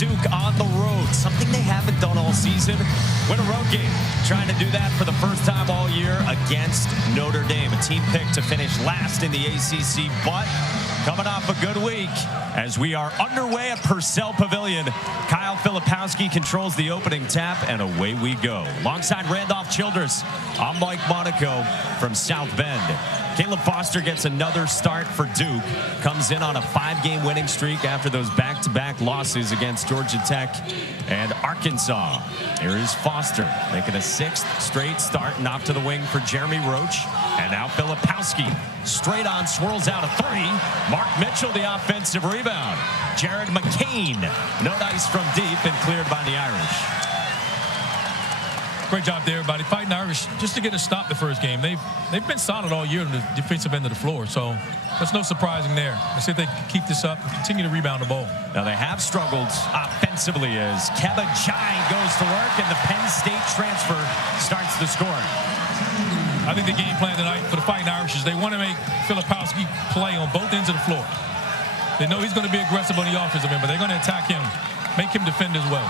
Duke on the road. Something they haven't done all season. Win a road game. Trying to do that for the first time all year against Notre Dame. A team picked to finish last in the ACC, but coming off a good week as we are underway at Purcell Pavilion. Kyle Filipowski controls the opening tap, and away we go. Alongside Randolph Childress, I'm Mike Monaco from South Bend. Caleb Foster gets another start for Duke. Comes in on a 5-game winning streak after those back-to-back losses against Georgia Tech and Arkansas. Here is Foster making a 6th straight start, and off to the wing for Jeremy Roach. And now Filipowski straight on, swirls out a 3. Mark Mitchell, the offensive rebound. Jared McCain, no dice from deep, and cleared by the Irish. Great job there, everybody. Fighting Irish just to get a stop the first game. They've been solid all year on the defensive end of the floor, so there's no surprising there. Let's see if they can keep this up and continue to rebound the ball. Now they have struggled offensively as Keba Jai goes to work, and the Penn State transfer starts the scoring. I think the game plan tonight for the Fighting Irish is they want to make Filipowski play on both ends of the floor. They know he's going to be aggressive on the offensive end, but they're going to attack him, make him defend as well.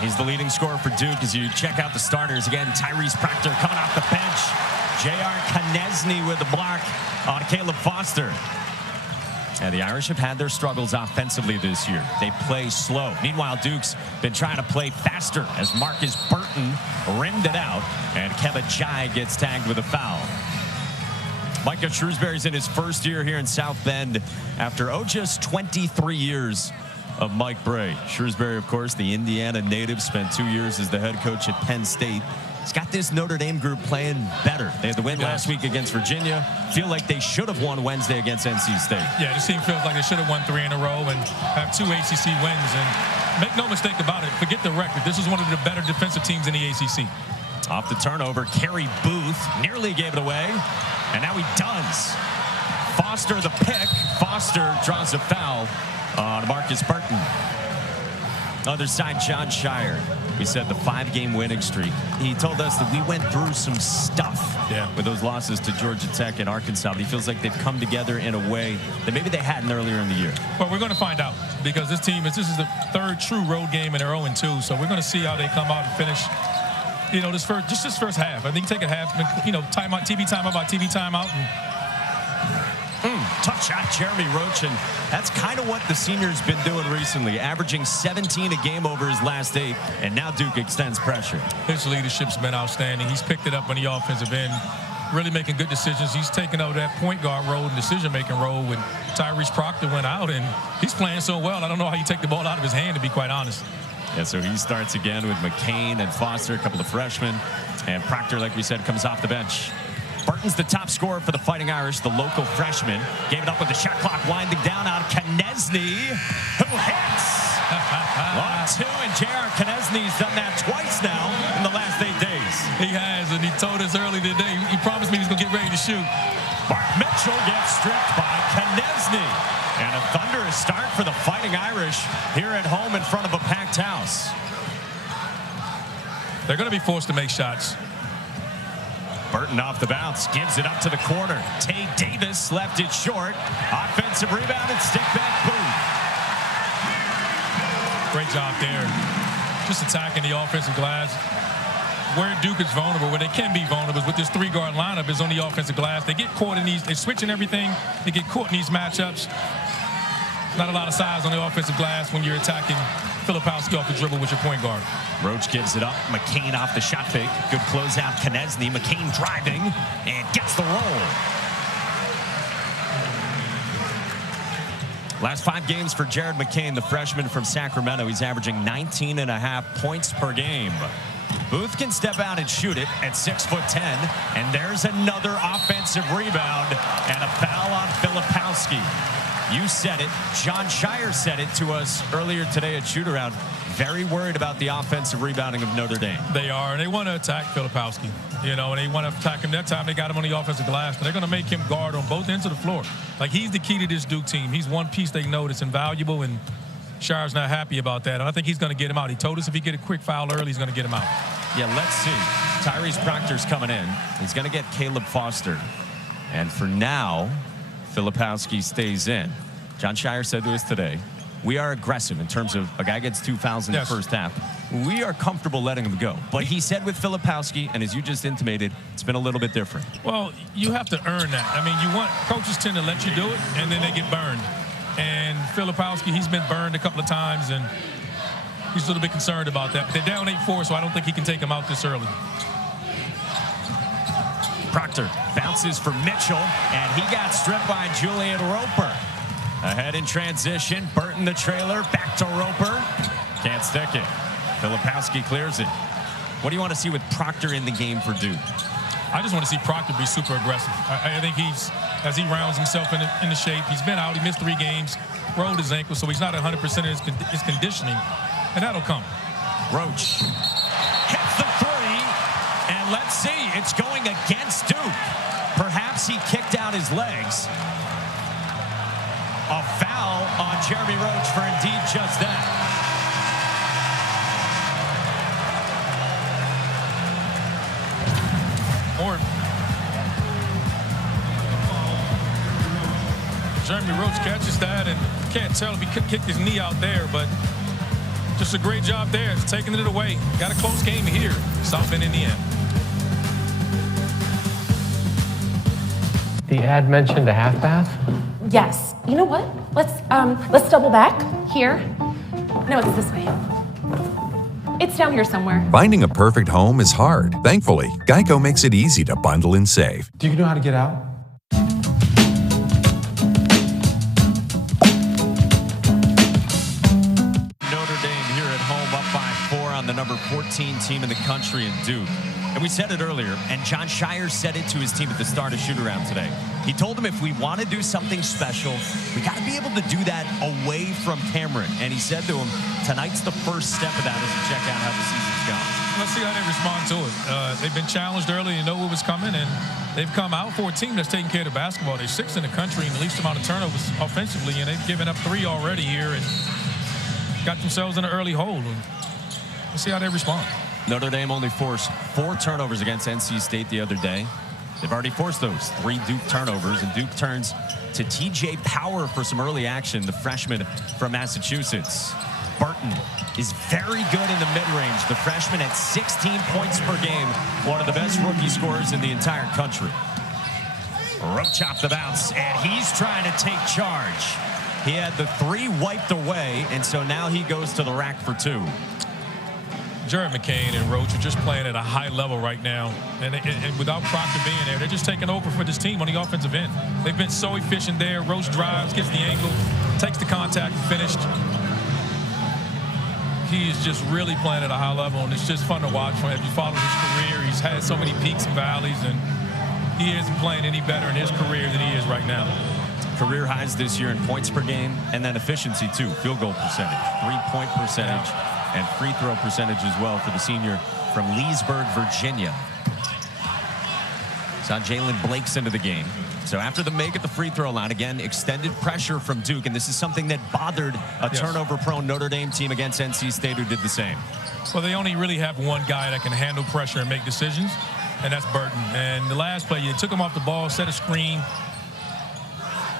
He's the leading scorer for Duke as you check out the starters. Again, Tyrese Proctor coming off the bench. J.R. Konieczny with the block on Caleb Foster. And the Irish have had their struggles offensively this year. They play slow. Meanwhile, Duke's been trying to play faster as Markus Burton rimmed it out. And Keba Jai gets tagged with a foul. Micah Shrewsbury's in his first year here in South Bend after, just 23 years of Mike Bray. Shrewsbury, of course, the Indiana native, spent 2 years as the head coach at Penn State. He's got this Notre Dame group playing better. They had the win last week against Virginia. Feel like they should have won Wednesday against NC State. Yeah, this team feels like they should have won 3 in a row and have 2 ACC wins. And make no mistake about it, forget the record. This is one of the better defensive teams in the ACC. Off the turnover, Kerry Booth nearly gave it away, and now he does. Foster the pick. Foster draws a foul on Markus Burton. Other side, John Shire. We said the 5-game winning streak. He told us that we went through some stuff with those losses to Georgia Tech and Arkansas. But he feels like they've come together in a way that maybe they hadn't earlier in the year. Well, we're going to find out because this team this is the 3rd true road game and they're 0-2. So we're going to see how they come out and finish. This first half. I think take a half. Timeout, TV timeout by TV timeout. Tough shot, Jeremy Roach, and that's kind of what the senior's been doing recently, averaging 17 a game over his last 8, and now Duke extends pressure. His leadership's been outstanding. He's picked it up on the offensive end, really making good decisions. He's taken over that point guard role and decision-making role when Tyrese Proctor went out, and he's playing so well. I don't know how you take the ball out of his hand, to be quite honest. Yeah, so he starts again with McCain and Foster, a couple of freshmen, and Proctor, like we said, comes off the bench. Burton's the top scorer for the Fighting Irish, the local freshman. Gave it up with the shot clock winding down on Konieczny, who hits. Long 2, and J.R. Konieczny's done that twice now in the last 8 days. He has, and he told us earlier today, he promised me he was going to get ready to shoot. Mark Mitchell gets stripped by Konieczny. And a thunderous start for the Fighting Irish here at home in front of a packed house. They're going to be forced to make shots. Burton off the bounce, gives it up to the corner. Tay Davis left it short. Offensive rebound and stick back boot. Great job there. Just attacking the offensive glass. Where Duke is vulnerable, where they can be vulnerable, is with this 3-guard lineup is on the offensive glass. They get caught in these, they're switching everything. They get caught in these matchups. Not a lot of size on the offensive glass when you're attacking Filipowski off the dribble with your point guard. Roach gives it up. McCain off the shot fake. Good closeout, Konieczny. McCain driving and gets the roll. Last 5 games for Jared McCain, the freshman from Sacramento. He's averaging 19.5 points per game. Booth can step out and shoot it at 6'10", and there's another offensive rebound and a foul on Filipowski. You said it. John Shire said it to us earlier today at shoot-around. Very worried about the offensive rebounding of Notre Dame. They are, and they want to attack Filipowski. And they want to attack him. That time they got him on the offensive glass, and they're going to make him guard on both ends of the floor. Like, he's the key to this Duke team. He's one piece they know that's invaluable, and Shire's not happy about that. And I think he's going to get him out. He told us if he get a quick foul early, he's going to get him out. Yeah, let's see. Tyrese Proctor's coming in. He's going to get Caleb Foster. And for now, Filipowski stays in. John Shire said to us today, we are aggressive in terms of a guy gets 2 fouls in the first half. We are comfortable letting him go. But he said with Filipowski, and as you just intimated, it's been a little bit different. Well, you have to earn that. I mean, coaches tend to let you do it, and then they get burned. And Filipowski, he's been burned a couple of times, and he's a little bit concerned about that. But they're down 8-4, so I don't think he can take him out this early. Proctor bounces for Mitchell, and he got stripped by Julian Roper. Ahead in transition, Burton the trailer, back to Roper. Can't stick it. Filipowski clears it. What do you want to see with Proctor in the game for Duke? I just want to see Proctor be super aggressive. I think as he rounds himself into shape, he's been out, he missed 3 games, rolled his ankle, so he's not 100% of his conditioning, and that'll come. Roach hits the 3, and let's see, it's going against Duke. Perhaps he kicked out his legs. A foul on Jeremy Roach for indeed just that. Jeremy Roach catches that, and can't tell if he kicked his knee out there, but just a great job there. It's taking it away. Got a close game here. South Bend in the end. The ad mentioned a half bath? Yes. You know what? Let's double back here. No, it's this way. It's down here somewhere. Finding a perfect home is hard. Thankfully, Geico makes it easy to bundle and save. Do you know how to get out? Notre Dame here at home up by 4 on the number 14 team in the country in Duke. And we said it earlier, and John Shire said it to his team at the start of shoot-around today. He told them if we want to do something special, we got to be able to do that away from Cameron. And he said to him, tonight's the first step of that as we check out how the season's gone. Let's see how they respond to it. They've been challenged early, you know what was coming, and they've come out for a team that's taking care of the basketball. They're 6th in the country in the least amount of turnovers offensively, and they've given up 3 already here and got themselves in an early hole. Let's see how they respond. Notre Dame only forced 4 turnovers against NC State the other day. They've already forced those 3 Duke turnovers, and Duke turns to TJ Power for some early action, the freshman from Massachusetts. Burton is very good in the mid-range. The freshman at 16 points per game, one of the best rookie scorers in the entire country. Roach off the bounce, and he's trying to take charge. He had the 3 wiped away, and so now he goes to the rack for 2. Jared McCain and Roach are just playing at a high level right now. And without Proctor being there, they're just taking over for this team on the offensive end. They've been so efficient there. Roach drives, gets the angle, takes the contact, finished. He is just really playing at a high level, and it's just fun to watch for him. If you follow his career, he's had so many peaks and valleys, and he isn't playing any better in his career than he is right now. Career highs this year in points per game, and then efficiency too. Field goal percentage, 3-point percentage, and free throw percentage as well for the senior from Leesburg, Virginia. Saw Jalen Blake's into the game. So after the make at the free throw line, again, extended pressure from Duke, and this is something that bothered a turnover-prone Notre Dame team against NC State who did the same. Well, they only really have one guy that can handle pressure and make decisions, and that's Burton. And the last play, they took him off the ball, set a screen.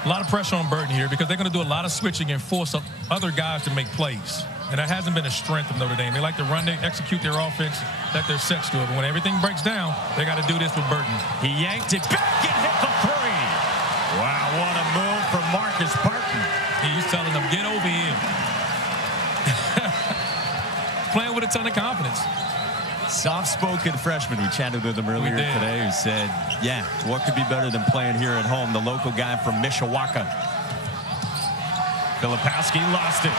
A lot of pressure on Burton here because they're going to do a lot of switching and force other guys to make plays. And that hasn't been a strength of Notre Dame. They like to run, they execute their offense, let their sets do it. But when everything breaks down, they got to do this with Burton. He yanked it back and hit the 3. Wow, what a move from Markus Burton. He's telling them, get over here. Playing with a ton of confidence. Soft-spoken freshman. We chatted with him earlier today who said, yeah, what could be better than playing here at home? The local guy from Mishawaka. Filipowski lost it.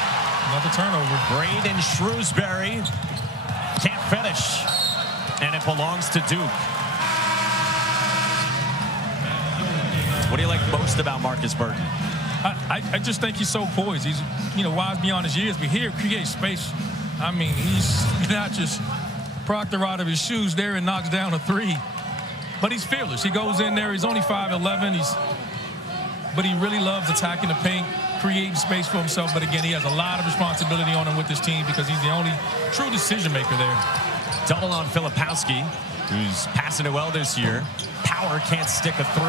Another turnover. Braden Shrewsbury can't finish, and it belongs to Duke. What do you like most about Markus Burton? I just think he's so poised. He's, wise beyond his years, but here creates space. I mean, he's not just Proctor out of his shoes there and knocks down a 3, but he's fearless. He goes in there. He's only 5'11". But he really loves attacking the paint, creating space for himself. But again, he has a lot of responsibility on him with this team because he's the only true decision maker there. Double on Filipowski, who's passing it well this year. Power can't stick a 3.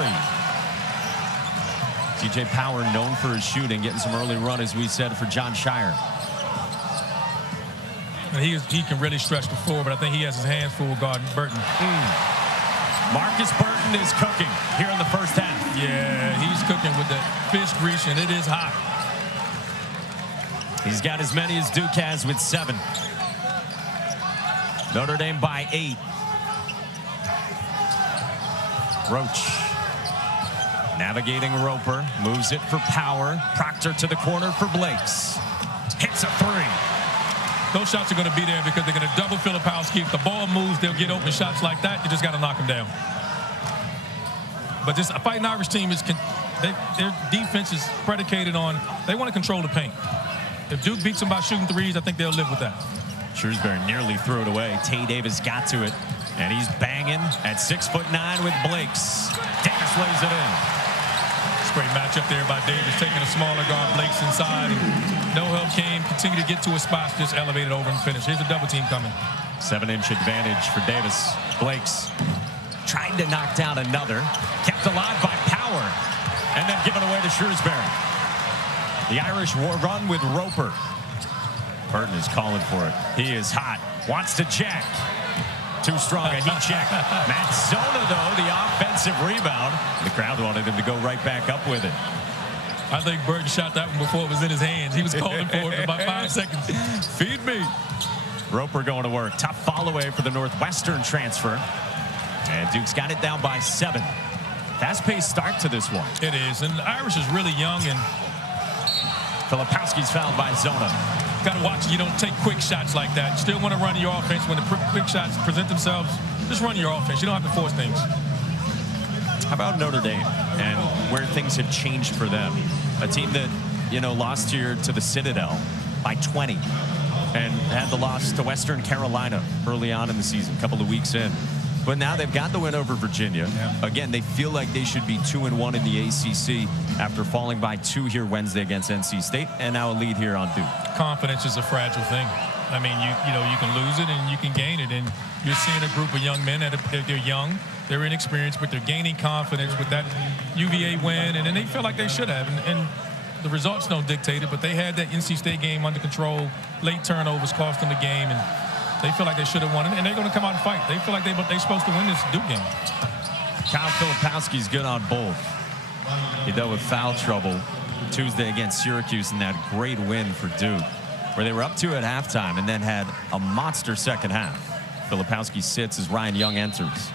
TJ Power known for his shooting, getting some early run, as we said, for John Shire. And he can really stretch the floor, but I think he has his hands full guarding Burton. Markus Burton is cooking here in the first half. Yeah, he's cooking with the fish grease, and it is hot. He's got as many as Duke has with 7. Notre Dame by 8. Roach navigating Roper, moves it for Power. Proctor to the corner for Blakes. Hits a 3. Those shots are going to be there because they're going to double Filipowski. If the ball moves, they'll get open shots like that. You just got to knock them down. But this Fighting Irish team their defense is predicated on they want to control the paint. If Duke beats them by shooting threes, I think they'll live with that. Shrewsbury nearly threw it away. Tay Davis got to it, and he's banging at 6'9" with Blakes. Davis lays it in. It's a great matchup there by Davis, taking a smaller guard, Blakes inside. And no help came. Continue to get to his spots, just elevate it over and finish. Here's a double team coming. 7-inch advantage for Davis. Blakes trying to knock down another. Kept alive by Power, and then given away to Shrewsbury. The Irish war run with Roper. Burton is calling for it. He is hot. Wants to check. Too strong a heat check. Matt Zona, though, the offensive rebound. The crowd wanted him to go right back up with it. I think Burton shot that one before it was in his hands. He was calling for it for about 5 seconds. Feed me. Roper going to work. Tough follow away for the Northwestern transfer. And Duke's got it down by 7. Fast-paced start to this one. It is. And the Irish is really young, and Filipowski's fouled by Zona. got to watch you don't take quick shots like that. You still want to run your offense. When the quick shots present themselves, just run your offense. You don't have to force things. How about Notre Dame and where things have changed for them? A team that, lost here to the Citadel by 20 and had the loss to Western Carolina early on in the season, a couple of weeks in. But now they've got the win over Virginia. Yeah. Again, they feel like they should be 2-1 in the ACC after falling by 2 here Wednesday against NC State, and now a lead here on Duke. Confidence is a fragile thing. I mean, you can lose it and you can gain it, and you're seeing a group of young men they're young, they're inexperienced, but they're gaining confidence with that UVA win, and then they feel like they should have. And the results don't dictate it, but they had that NC State game under control. Late turnovers cost them the game, and they feel like they should have won it, and they're going to come out and fight. They feel like they're supposed to win this Duke game. Kyle Filipowski's good on both. He dealt with foul trouble Tuesday against Syracuse in that great win for Duke, where they were up 2 at halftime and then had a monster second half. Filipowski sits as Ryan Young enters.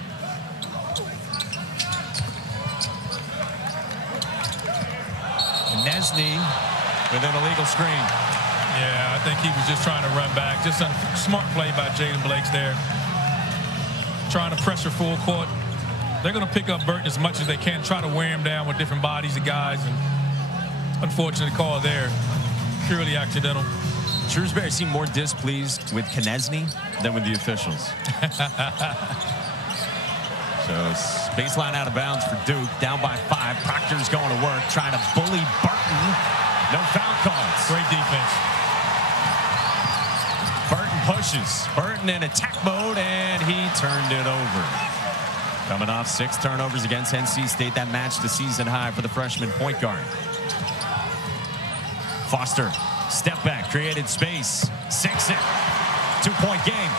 Nesny with an illegal screen. Yeah, I think he was just trying to run back. Just a smart play by Jaden Blakes there. Trying to pressure full court. They're going to pick up Burton as much as they can, try to wear him down with different bodies of guys. And unfortunate call there. Purely accidental. Shrewsbury seemed more displeased with Knesny than with the officials. So baseline out of bounds for Duke, down by 5. Proctor's going to work, trying to bully Burton. No foul calls. Great defense. Burton pushes. Burton in attack mode, and he turned it over. Coming off 6 turnovers against NC State. That matched the season high for the freshman point guard. Foster, step back, created space. 6 it. 2-point game.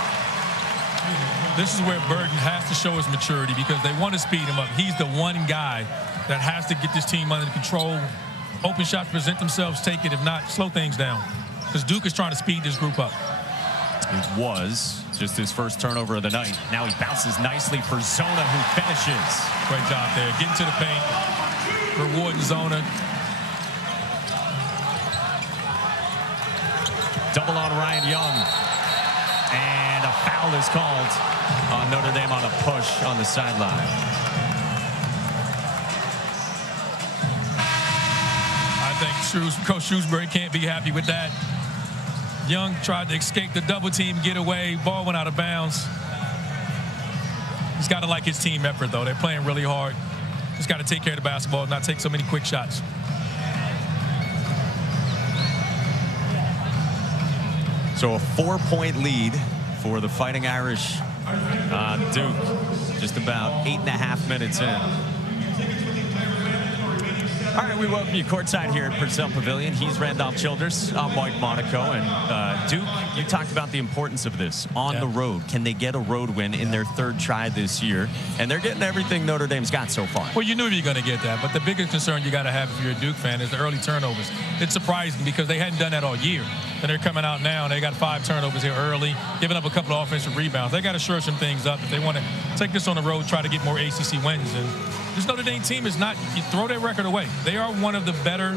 This is where Burton has to show his maturity because they want to speed him up. He's the one guy that has to get this team under control. Open shots present themselves, take it. If not, slow things down. Because Duke is trying to speed this group up. It was just his first turnover of the night. Now he bounces nicely for Zona, who finishes. Great job there. Getting to the paint. Rewarding Zona. Double on Ryan Young. And a foul is called on Notre Dame on a push on the sideline. I think Coach Shrewsbury can't be happy with that. Young tried to escape the double team, get away. Ball went out of bounds. He's got to like his team effort, though. They're playing really hard. Just got to take care of the basketball and not take so many quick shots. So a 4-point lead for the Fighting Irish Duke. Just about 8.5 minutes in. All right, we welcome you courtside here at Purcell Pavilion. He's Randolph Childress. I'm Mike Monaco. And Duke, you talked about the importance of this on the road. Can they get a road win in their third try this year? And they're getting everything Notre Dame's got so far. Well, you knew you were going to get that. But the biggest concern you got to have if you're a Duke fan is the early turnovers. It's surprising because they hadn't done that all year. And they're coming out now, and they got 5 turnovers here early, giving up a couple of offensive rebounds. They got to shore some things up if they want to take this on the road, try to get more ACC wins. And this Notre Dame team is not, you throw their record away. They are one of the better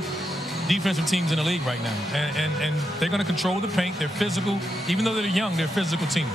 defensive teams in the league right now. And they're going to control the paint. They're physical. Even though they're young, they're a physical team.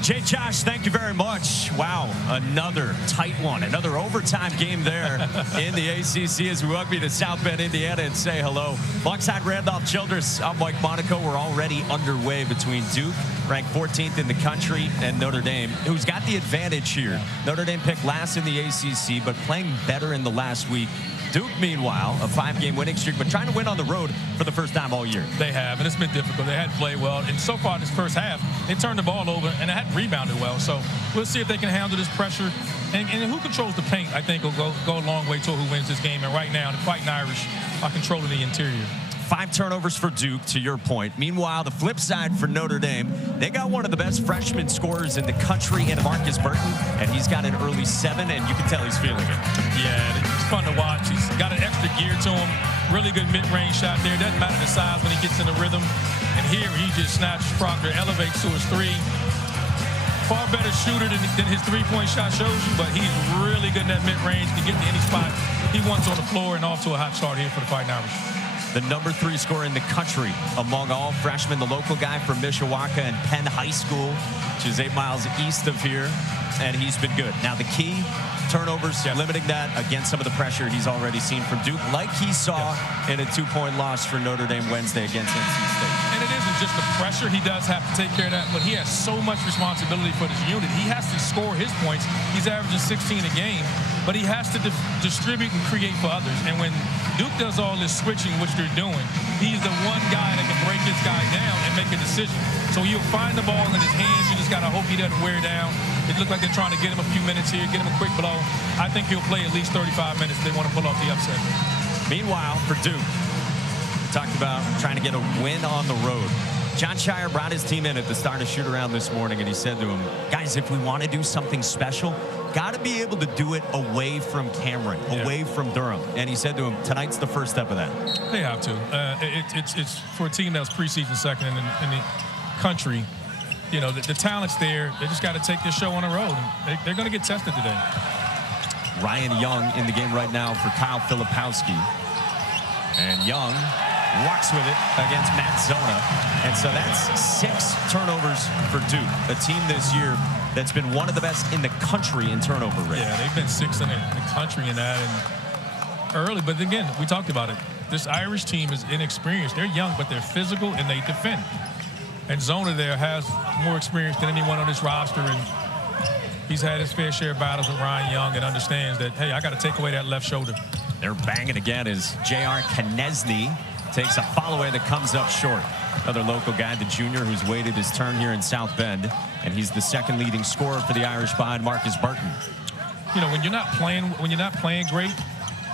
Jay Josh, thank you very much. Wow, another tight one, another overtime game there in the ACC as we welcome you to South Bend, Indiana, and say hello. Alongside Randolph Childress, I'm Mike Monaco. We're already underway between Duke, ranked 14th in the country, and Notre Dame, who's got the advantage here. Notre Dame picked last in the ACC, but playing better in the last week. Duke, meanwhile, a 5-game winning streak, but trying to win on the road for the first time all year. They have, and it's been difficult. They hadn't played well, and so far this first half, they turned the ball over, and they hadn't rebounded well. So we'll see if they can handle this pressure. And who controls the paint, I think, will go a long way toward who wins this game. And right now, the Fighting Irish are controlling the interior. 5 turnovers for Duke, to your point. Meanwhile, the flip side for Notre Dame, they got one of the best freshman scorers in the country in Markus Burton, and he's got an early 7, and you can tell he's feeling it. Yeah, it's fun to watch. He's got an extra gear to him. Really good mid-range shot there. Doesn't matter the size when he gets in the rhythm. And here he just snatches Proctor, elevates to his 3. Far better shooter than his three-point shot shows you, but he's really good in that mid-range. Can get to any spot he wants on the floor, and off to a hot start here for the Fighting Irish. The number 3 scorer in the country among all freshmen, the local guy from Mishawaka and Penn High School, which is 8 miles east of here, and he's been good. Now the key, turnovers, limiting that against some of the pressure he's already seen from Duke, like he saw in a 2-point loss for Notre Dame Wednesday against NC State. And it isn't just the pressure. He does have to take care of that, but he has so much responsibility for this unit. He has to score his points. He's averaging 16 a game, but he has to distribute and create for others. And when Duke does all this switching, which they're doing, he's the one guy that can break his guy down and make a decision. So he'll find the ball in his hands. You just got to hope he doesn't wear down. It looks like they're trying to get him a few minutes here, get him a quick blow. I think he'll play at least 35 minutes if they want to pull off the upset. Meanwhile, for Duke, we talked about trying to get a win on the road. John Shire brought his team in at the start of shoot-around this morning, and he said to him, guys, if we want to do something special, got to be able to do it away from Cameron, away from Durham. And he said to him, tonight's the first step of that. They have to. It's for a team that was preseason second in the country. You know, the talent's there. They just got to take this show on the road. And they're going to get tested today. Ryan Young in the game right now for Kyle Filipowski. And Young walks with it against Matt Zona. And so that's 6 turnovers for Duke, a team this year that's been one of the best in the country in turnover rate. Yeah, they've been 6th in the country in that. And early, but again, we talked about it. This Irish team is inexperienced. They're young, but they're physical, and they defend. And Zona there has more experience than anyone on this roster, and he's had his fair share of battles with Ryan Young and understands that, hey, I got to take away that left shoulder. They're banging again as J.R. Knesny takes a follow-away that comes up short. Another local guy, the junior, who's waited his turn here in South Bend, and he's the second leading scorer for the Irish behind Markus Burton. You know, when you're not playing great,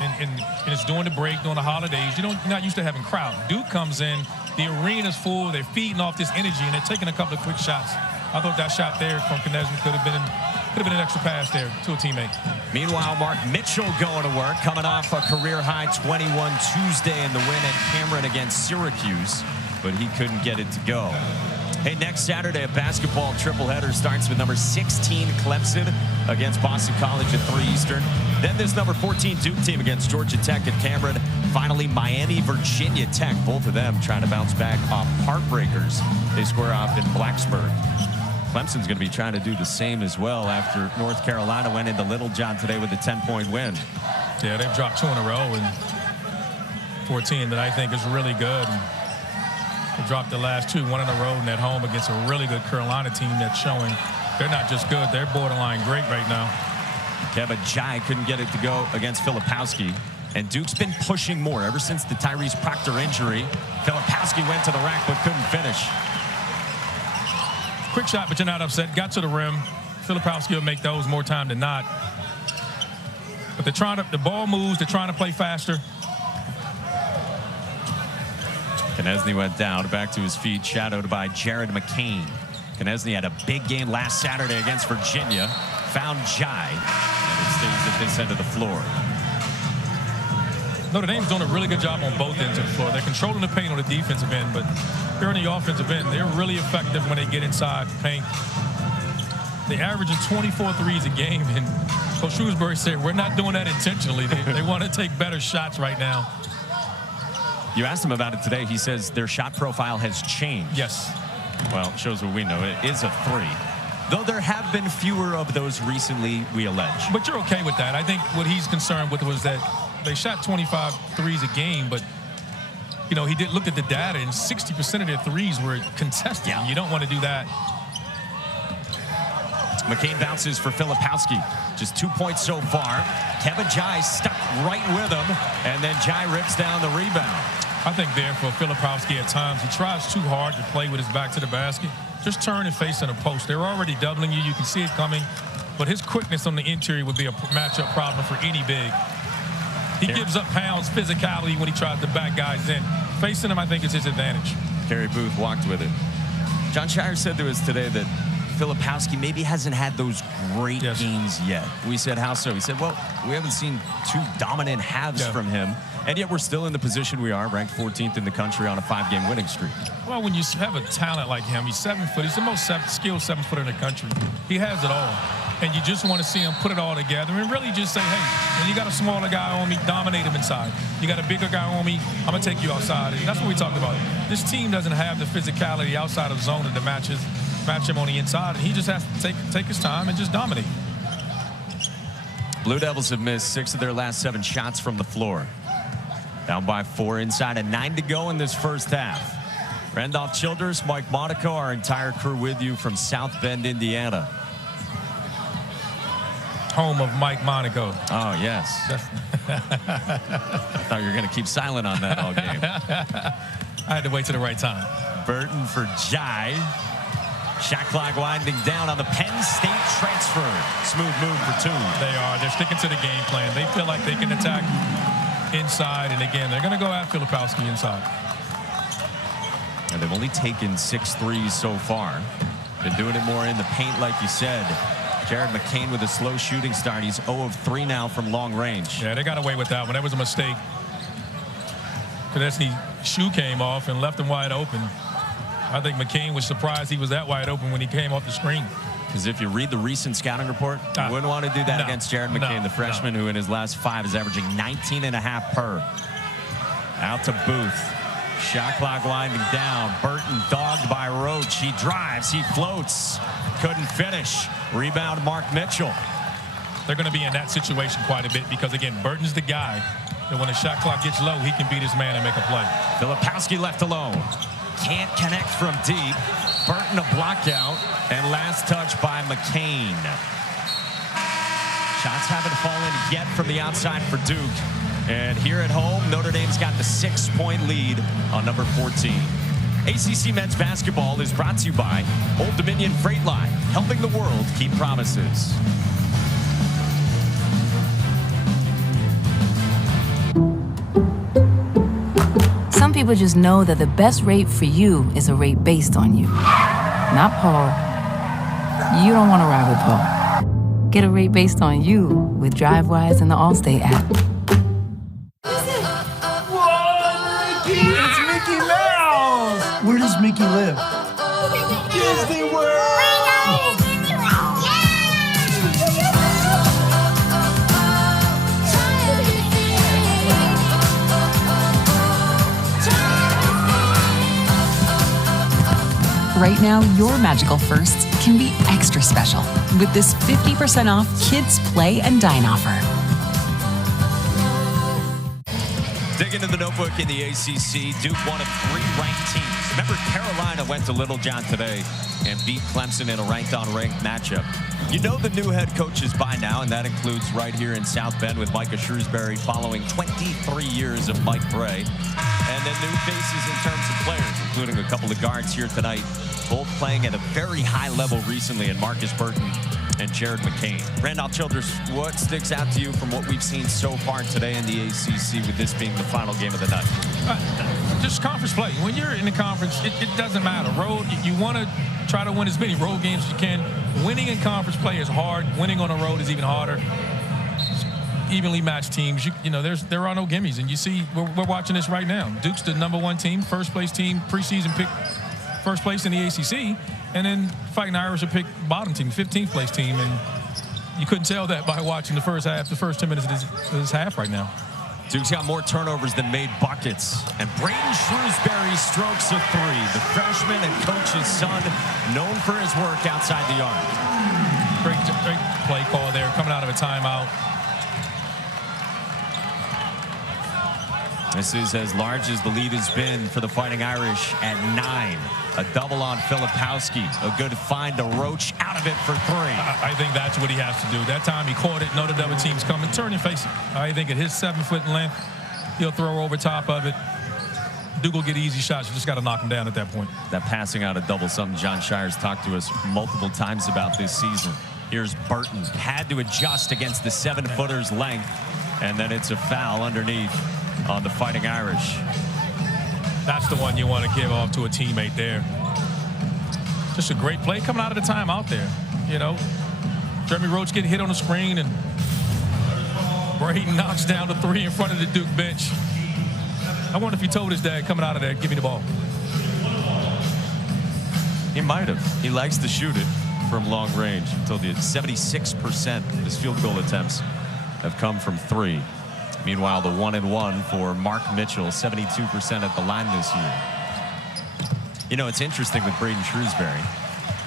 and it's during the break, during the holidays, you're not used to having crowd. Duke comes in, the arena's full, they're feeding off this energy, and they're taking a couple of quick shots. I thought that shot there from Knesny could have been an extra pass there to a teammate. Meanwhile, Mark Mitchell going to work, coming off a career-high 21 Tuesday in the win at Cameron against Syracuse, but he couldn't get it to go. Hey, next Saturday, a basketball tripleheader starts with number 16 Clemson against Boston College at 3 Eastern. Then this number 14 Duke team against Georgia Tech at Cameron. Finally, Miami, Virginia Tech, both of them trying to bounce back off heartbreakers. They square off in Blacksburg. Clemson's going to be trying to do the same as well after North Carolina went into Littlejohn today with a 10-point win. Yeah, they've dropped 2 in a row, and for a team that I think is really good. They dropped the last 2, 1 in a row, and at home against a really good Carolina team that's showing they're not just good, they're borderline great right now. Yeah, but Jai couldn't get it to go against Filipowski. And Duke's been pushing more ever since the Tyrese Proctor injury. Filipowski went to the rack but couldn't finish. Quick shot, but you're not upset. Got to the rim. Filipowski will make those more time than not. But the ball moves. They're trying to play faster. Konechny went down, back to his feet, shadowed by Jared McCain. Konechny had a big game last Saturday against Virginia. Found Jai, and it stays at this end of the floor. Notre Dame's doing a really good job on both ends of the floor. They're controlling the paint on the defensive end, but here on the offensive end, they're really effective when they get inside the paint. They averaging 24 threes a game, and Coach Shrewsbury said, we're not doing that intentionally. They want to take better shots right now. You asked him about it today. He says their shot profile has changed. Yes. Well, it shows what we know. It is a three. Though there have been fewer of those recently, we allege. But you're okay with that. I think what he's concerned with was that they shot 25 threes a game, but, you know, he did look at the data, and 60% of their threes were contested. Yeah. You don't want to do that. McCain bounces for Filipowski. Just 2 points so far. Kevin Jai stuck right with him, and then Jai rips down the rebound. I think there for Filipowski at times, he tries too hard to play with his back to the basket. Just turn and face in a post. They're already doubling you. You can see it coming. But his quickness on the interior would be a matchup problem for any big. He gives up pounds, physicality when he tries to back guys in. Facing him, I think, is his advantage. Kerry Booth walked with it. John Shire said to us today that Filipowski maybe hasn't had those great games yet. We said, how so? He said, well, we haven't seen two dominant halves from him, and yet we're still in the position we are, ranked 14th in the country on a 5-game winning streak. Well, when you have a talent like him, he's 7 foot. He's the most skilled 7-footer in the country. He has it all. And you just want to see him put it all together and really just say, hey, when you got a smaller guy on me, dominate him inside. You got a bigger guy on me, I'm going to take you outside. And that's what we talked about. This team doesn't have the physicality outside of zone that match him on the inside. And he just has to take his time and just dominate. Blue Devils have missed 6 of their last 7 shots from the floor. Down by 4 inside and 9 to go in this first half. Randolph Childers, Mike Monaco, our entire crew with you from South Bend, Indiana. Home of Mike Monaco. Oh, yes. I thought you were going to keep silent on that all game. I had to wait till the right time. Burton for Jai. Shot clock winding down on the Penn State transfer. Smooth move for 2. They're sticking to the game plan. They feel like they can attack inside, and again, they're going to go at Filipowski inside. And they've only taken 6 threes so far. Been doing it more in the paint, like you said. Jared McCain with a slow shooting start. He's 0 of 3 now from long range. Yeah, they got away with that one. That was a mistake. Konechny's shoe came off and left him wide open. I think McCain was surprised he was that wide open when he came off the screen. Because if you read the recent scouting report, you wouldn't want to do that against Jared McCain, the freshman who in his last 5 is averaging 19.5 per. Out to Booth. Shot clock winding down. Burton dogged by Roach. He drives. He floats. Couldn't finish. Rebound, Mark Mitchell. They're going to be in that situation quite a bit because, again, Burton's the guy that when the shot clock gets low, he can beat his man and make a play. Filipowski left alone. Can't connect from deep. Burton a block out. And last touch by McCain. Shots haven't fallen yet from the outside for Duke. And here at home, Notre Dame's got the 6-point lead on number 14. ACC men's basketball is brought to you by Old Dominion Freight Line, helping the world keep promises. Some people just know that the best rate for you is a rate based on you. Not Paul. You don't want to ride with Paul. Get a rate based on you with DriveWise and the Allstate app. It's Mickey Mouse! Where does Mickey live? Disney World! Right now, your magical firsts can be extra special with this 50% off Kids Play and Dine offer. Dig into the notebook in the ACC. Duke, one of 3 ranked teams Remember, Carolina went to Littlejohn today and beat Clemson in a ranked-on-ranked matchup. You know the new head coaches by now, and that includes right here in South Bend with Micah Shrewsbury following 23 years of Mike Bray. And then new faces in terms of players, including a couple of guards here tonight, both playing at a very high level recently in Markus Burton and Jared McCain. Randolph Childress, what sticks out to you from what we've seen so far today in the ACC, with this being the final game of the night? Just conference play. When you're in the conference, it doesn't matter. Road, you want to try to win as many road games as you can. Winning in conference play is hard. Winning on the road is even harder. Evenly matched teams, you know, there are no gimmies, and you see we're watching this right now. Duke's the #1 team, first place team, preseason pick, first place in the ACC, and then Fighting Irish are picked bottom team, 15th place team, and you couldn't tell that by watching the first half, the first 10 minutes of this half right now. Duke's got more turnovers than made buckets, and Braden Shrewsbury strokes a three. The freshman and coach's son, known for his work outside the arc. Great play call there, coming out of a timeout. This is as large as the lead has been for the Fighting Irish at 9. A double on Filipowski. A good find to Roach, out of it for three. I think that's what he has to do. That time he caught it, know the double team's coming, turn and face it. I think at his 7 foot in length, he'll throw over top of it. Duke will get easy shots. You just got to knock him down at that point. That passing out of double, something John Shire's talked to us multiple times about this season. Here's Burton. Had to adjust against the 7-footer's length, and then it's a foul underneath on the Fighting Irish. That's the one you want to give off to a teammate there. Just a great play coming out of the time out there. You know, Jeremy Roach getting hit on the screen, and Braden knocks down the three in front of the Duke bench. I wonder if he told his dad coming out of there, give me the ball. He might have. He likes to shoot it from long range. I told you 76% of his field goal attempts have come from three. Meanwhile, the 1-and-1 for Mark Mitchell, 72% at the line this year. You know, it's interesting with Braden Shrewsbury.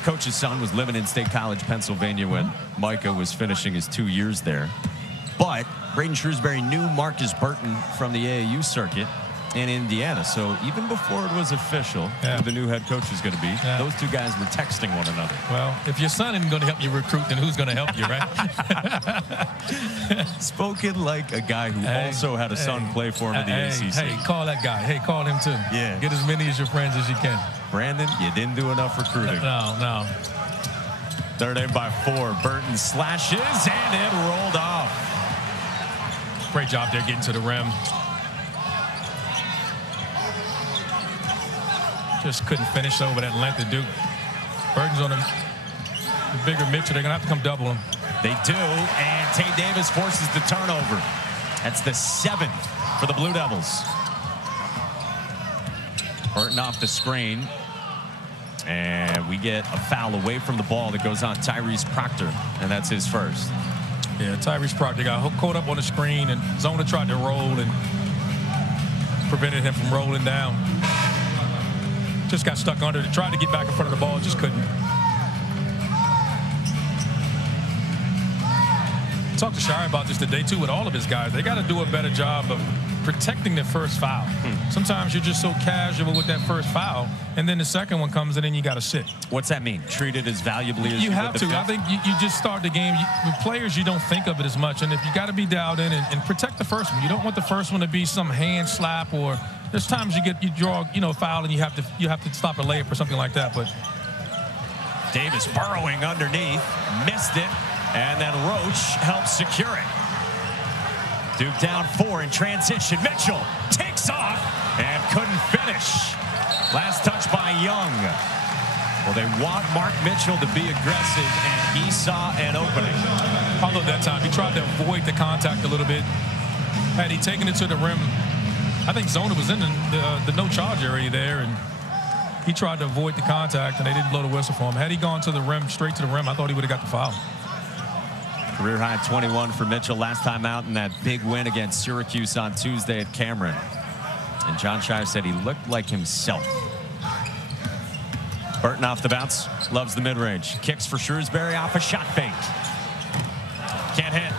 Coach's son was living in State College, Pennsylvania when Micah was finishing his 2 years there. But Braden Shrewsbury knew Markus Burton from the AAU circuit in Indiana. So even before it was official who the new head coach is going to be, those two guys were texting one another. Well, if your son isn't going to help you recruit, then who's going to help you, right? Spoken like a guy who also had a son play for him in the ACC. Hey, call that guy. Hey, call him too. Yeah. Get as many as your friends as you can. Brandon, you didn't do enough recruiting. No. Notre Dame by 4. Burton slashes, and it rolled off. Great job there getting to the rim. Just couldn't finish over that length of Duke. Burton's on the bigger Mitchell. They're going to have to come double him. They do, and Tate Davis forces the turnover. That's the 7th for the Blue Devils. Burton off the screen. And we get a foul away from the ball that goes on Tyrese Proctor, and that's his first. Yeah, Tyrese Proctor got caught up on the screen, and Zona tried to roll and prevented him from rolling down. Just got stuck under it, tried to get back in front of the ball, just couldn't. Talked to Shire about this today, too, with all of his guys. They got to do a better job of protecting their first foul. Sometimes you're just so casual with that first foul, and then the second one comes, and then you got to sit. What's that mean? Treat it as valuably as you have to. I think you just start the game. With players, you don't think of it as much, and if you got to be dialed in and protect the first one. You don't want the first one to be some hand slap, or there's times you draw, foul, and you have to stop a layup or something like that. But Davis burrowing underneath, missed it, and then Roach helps secure it. Duke down 4 in transition. Mitchell takes off and couldn't finish. Last touch by Young. Well, they want Mark Mitchell to be aggressive, and he saw an opening. Although that time he tried to avoid the contact a little bit. Had he taken it to the rim, I think Zona was in the no charge area there, and he tried to avoid the contact, and they didn't blow the whistle for him. Had he gone to the rim, straight to the rim, I thought he would have got the foul. Career high 21 for Mitchell last time out in that big win against Syracuse on Tuesday at Cameron. And John Shire said he looked like himself. Burton off the bounce, loves the mid-range. Kicks for Shrewsbury off a shot fake. Can't hit.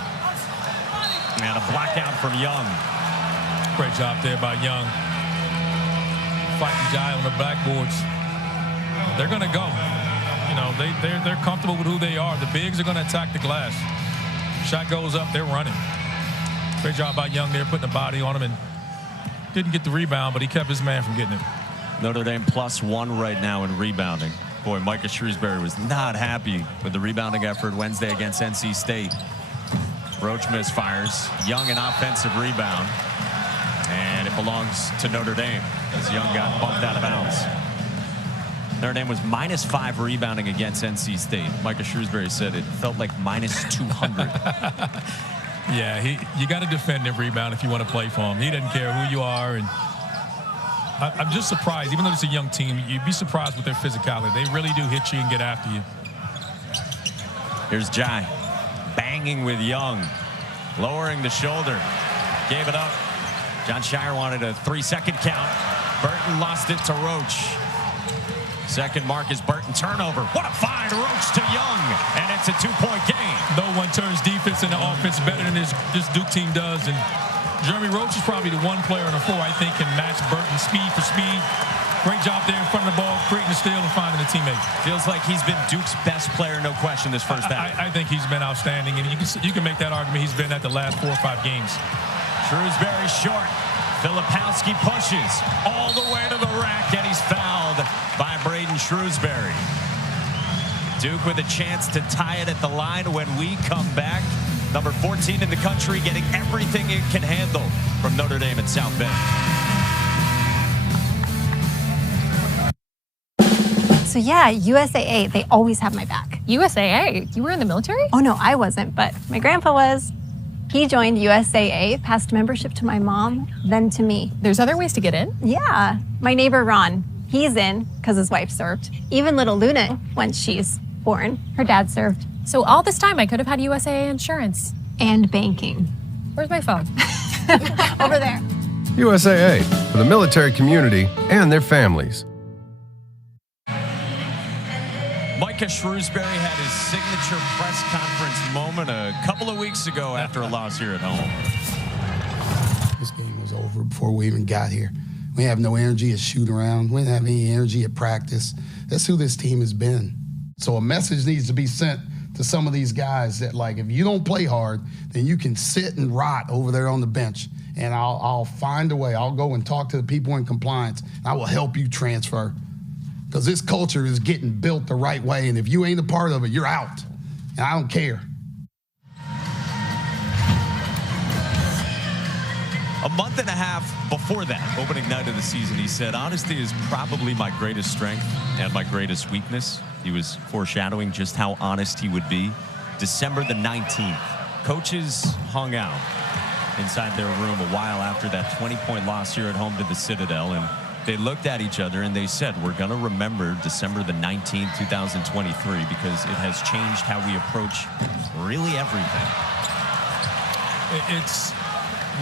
And a blackout from Young. Great job there by Young. fighting Jai on the backboards. They're going to go. You know, they're comfortable with who they are. The bigs are going to attack the glass. Shot goes up, they're running. Great job by Young there, putting the body on him, and didn't get the rebound, but he kept his man from getting it. Notre Dame +1 right now in rebounding. Boy, Markus Shrewsbury was not happy with the rebounding effort Wednesday against NC State. Roach misfires. Young an offensive rebound. And it belongs to Notre Dame as Young got bumped out of bounds. Notre Dame was -5 rebounding against NC State. Markus Shrewsbury said it felt like -200. Yeah, you got to defend and rebound if you want to play for him. He doesn't care who you are. And I'm just surprised, even though it's a young team, you'd be surprised with their physicality. They really do hit you and get after you. Here's Jai banging with Young, lowering the shoulder, gave it up. John Shire wanted a 3-second count. Burton lost it to Roach. Second Markus Burton turnover. What a find, Roach to Young, and it's a 2-point game. No one turns defense and offense better than this Duke team does, and Jeremy Roach is probably the one player on the floor I think can match Burton speed for speed. Great job there in front of the ball, creating a steal and finding a teammate. Feels like he's been Duke's best player, no question, this first half. I think he's been outstanding, and you can make that argument he's been at the last 4 or 5 games. Shrewsbury short. Filipowski pushes all the way to the rack, and he's fouled by Braden Shrewsbury. Duke with a chance to tie it at the line when we come back. Number 14 in the country getting everything it can handle from Notre Dame at South Bend. So yeah, USAA, they always have my back. USAA? You were in the military? Oh no, I wasn't, but my grandpa was. He joined USAA, passed membership to my mom, then to me. There's other ways to get in? Yeah. My neighbor Ron, he's in because his wife served. Even little Luna, once she's born, her dad served. So all this time I could have had USAA insurance. And banking. Where's my phone? Over there. USAA, for the military community and their families. Markus Shrewsbury had his signature press conference moment a couple of weeks ago after a loss here at home. This game was over before we even got here. We have no energy at shoot around. We didn't have any energy at practice. That's who this team has been. So a message needs to be sent to some of these guys that, like, if you don't play hard, then you can sit and rot over there on the bench. And I'll find a way. I'll go and talk to the people in compliance. I will help you transfer. Because this culture is getting built the right way, and if you ain't a part of it, you're out. And I don't care. A month and a half before that, opening night of the season, he said, honesty is probably my greatest strength and my greatest weakness. He was foreshadowing just how honest he would be. December the 19th, coaches hung out inside their room a while after that 20-point loss here at home to the Citadel, and they looked at each other and they said, we're going to remember December the 19th, 2023, because it has changed how we approach really everything. It's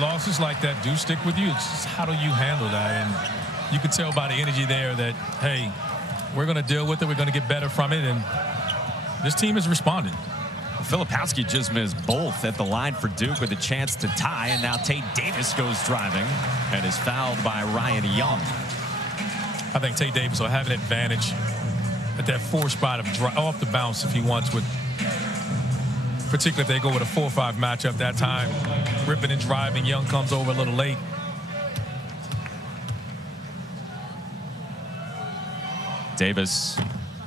losses like that do stick with you. It's just how do you handle that? And you can tell by the energy there that, hey, we're going to deal with it. We're going to get better from it. And this team has responded. Filipowski just missed both at the line for Duke with a chance to tie. And now Tate Davis goes driving and is fouled by Ryan Young. I think Tate Davis will have an advantage at that 4 spot of off the bounce if he wants, with particularly if they go with a 4-5 matchup that time. Ripping and driving, Young comes over a little late. Davis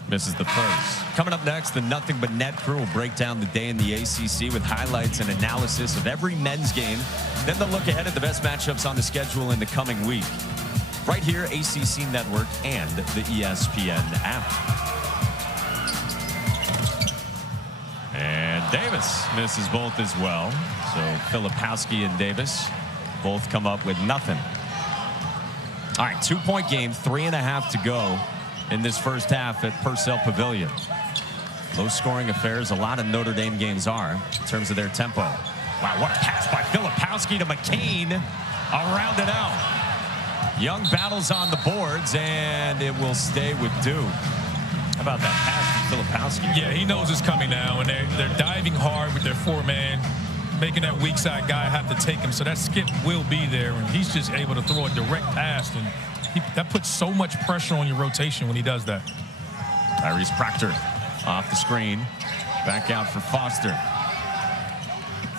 misses the first. Coming up next, the Nothing But Net crew will break down the day in the ACC with highlights and analysis of every men's game. Then they'll look ahead at the best matchups on the schedule in the coming week. Right here, ACC Network and the ESPN app. And Davis misses both as well. So Filipowski and Davis both come up with nothing. All right, 2-point game, 3.5 to go in this first half at Purcell Pavilion. Low-scoring affairs, a lot of Notre Dame games are in terms of their tempo. Wow, what a pass by Filipowski to McCain. Around and out. Young battles on the boards, and it will stay with Duke. How about that pass from Filipowski? Yeah, he knows it's coming now, and they're diving hard with their 4-man, making that weak side guy have to take him. So that skip will be there, and he's just able to throw a direct pass. And that puts so much pressure on your rotation when he does that. Tyrese Proctor off the screen. Back out for Foster.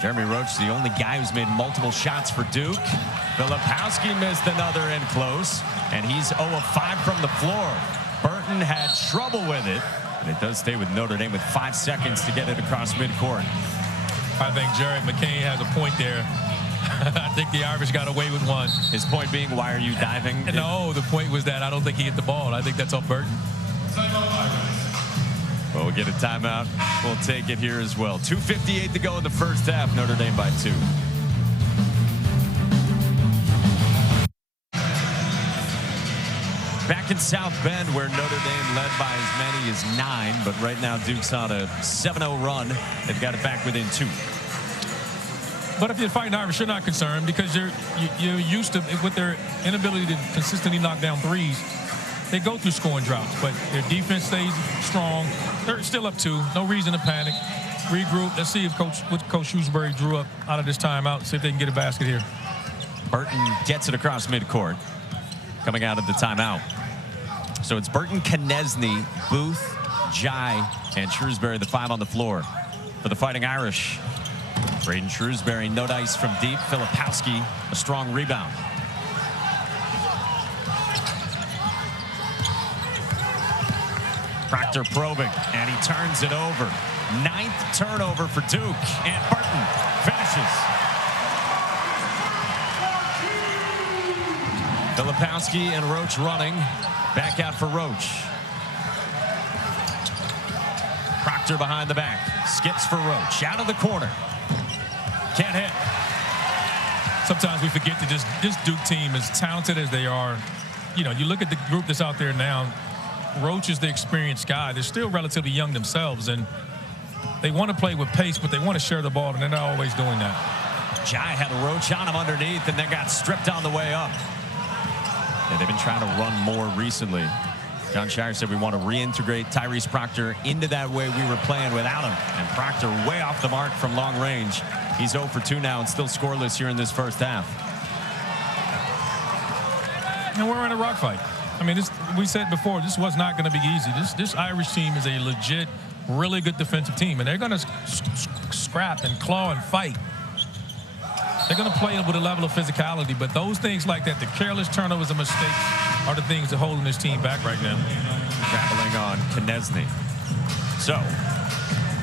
Jeremy Roach, the only guy who's made multiple shots for Duke. Filipowski missed another in close, and he's 0 of 5 from the floor. Burton had trouble with it, and it does stay with Notre Dame with 5 seconds to get it across midcourt. I think Jared McCain has a point there. I think the Irish got away with one. His point being, why are you diving? No, the point was that I don't think he hit the ball. I think that's on Burton. Well, we'll get a timeout. We'll take it here as well. 2:58 to go in the first half. Notre Dame by 2. Back in South Bend, where Notre Dame led by as many as 9, but right now Duke's on a 7-0 run. They've got it back within 2. But if you're fighting Irish, you're not concerned because you're used to, with their inability to consistently knock down threes, they go through scoring droughts, but their defense stays strong. They're still up 2. No reason to panic. Regroup. Let's see if what Coach Shrewsbury drew up out of this timeout. See if they can get a basket here. Burton gets it across midcourt, coming out of the timeout. So it's Burton, Konechny, Booth, Jai, and Shrewsbury, the 5 on the floor for the Fighting Irish. Braden Shrewsbury, no dice from deep. Filipowski, a strong rebound. Proctor probing, and he turns it over. 9th turnover for Duke, and Burton finishes. Filipowski and Roach running. Back out for Roach. Proctor behind the back. Skips for Roach. Out of the corner. Can't hit. Sometimes we forget that this Duke team, as talented as they are, you know, you look at the group that's out there now, Roach is the experienced guy. They're still relatively young themselves, and they want to play with pace, but they want to share the ball, and they're not always doing that. Jai had a Roach on him underneath, and then got stripped on the way up. Yeah, they've been trying to run more recently. John Shire said we want to reintegrate Tyrese Proctor into that way we were playing without him. And Proctor way off the mark from long range. He's 0 for 2 now and still scoreless here in this first half. And we're in a rock fight. I mean, we said before, this was not going to be easy. This Irish team is a legit, really good defensive team, and they're going to scrap and claw and fight. They're going to play with a level of physicality, but those things like that, the careless turnovers and mistakes, are the things that are holding this team back right now. Traveling on Konechny. So,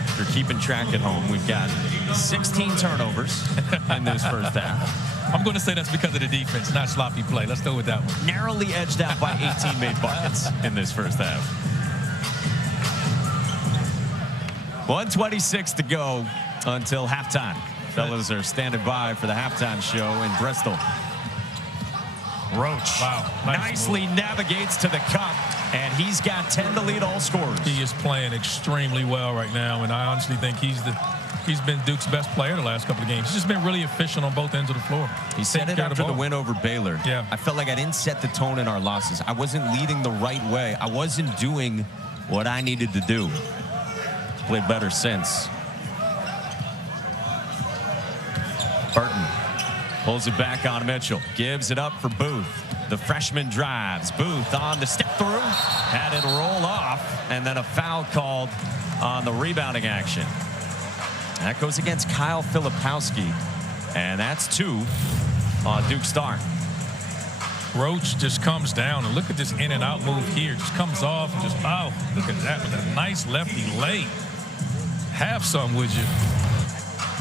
if you're keeping track at home, we've got 16 turnovers in this first half. I'm going to say that's because of the defense, not sloppy play. Let's go with that one. Narrowly edged out by 18 made buckets in this first half. 1:26 to go until halftime. Fellas are standing by for the halftime show in Bristol. Roach nicely navigates to the cup, and he's got 10 to lead all scorers. He is playing extremely well right now, and I honestly think he's been Duke's best player the last couple of games. He's just been really efficient on both ends of the floor. He said it after the win over Baylor. Yeah. I felt like I didn't set the tone in our losses. I wasn't leading the right way. I wasn't doing what I needed to do. Played better since. Burton pulls it back on Mitchell. Gives it up for Booth. The freshman drives. Booth on the step through. Had it roll off. And then a foul called on the rebounding action. That goes against Kyle Filipowski. And that's 2 on Duke Star. Roach just comes down. And look at this in and out move here. Just comes off and just, oh, look at that with a nice lefty late. Have some, would you?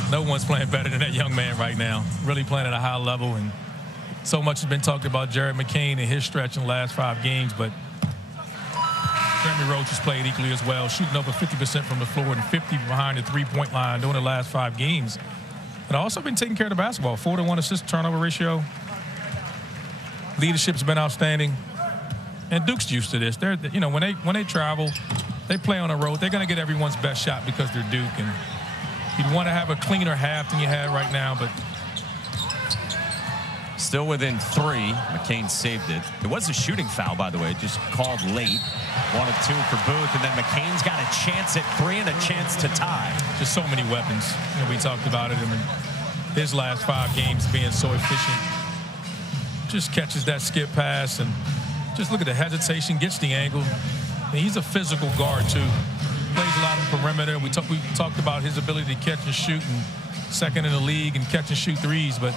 No one's playing better than that young man right now. Really playing at a high level, and so much has been talked about Jared McCain and his stretch in the last 5 games, but Jeremy Roach has played equally as well, shooting over 50% from the floor and 50 behind the three-point line during the last 5 games. But also been taking care of the basketball. 4-to-1 assist turnover ratio. Leadership's been outstanding. And Duke's used to this. They're, you know, when they travel, they play on the road, they're going to get everyone's best shot because they're Duke. And you'd want to have a cleaner half than you have right now, but still within 3. McCain saved it. It was a shooting foul, by the way, just called late. 1 of 2 for Booth, and then McCain's got a chance at 3 and a chance to tie. Just so many weapons. You know, we talked about it. I mean, his last 5 games being so efficient. just catches that skip pass, and just look at the hesitation, gets the angle. And he's a physical guard, too. Plays a lot of perimeter. We talked about his ability to catch and shoot, and second in the league and catch and shoot threes, but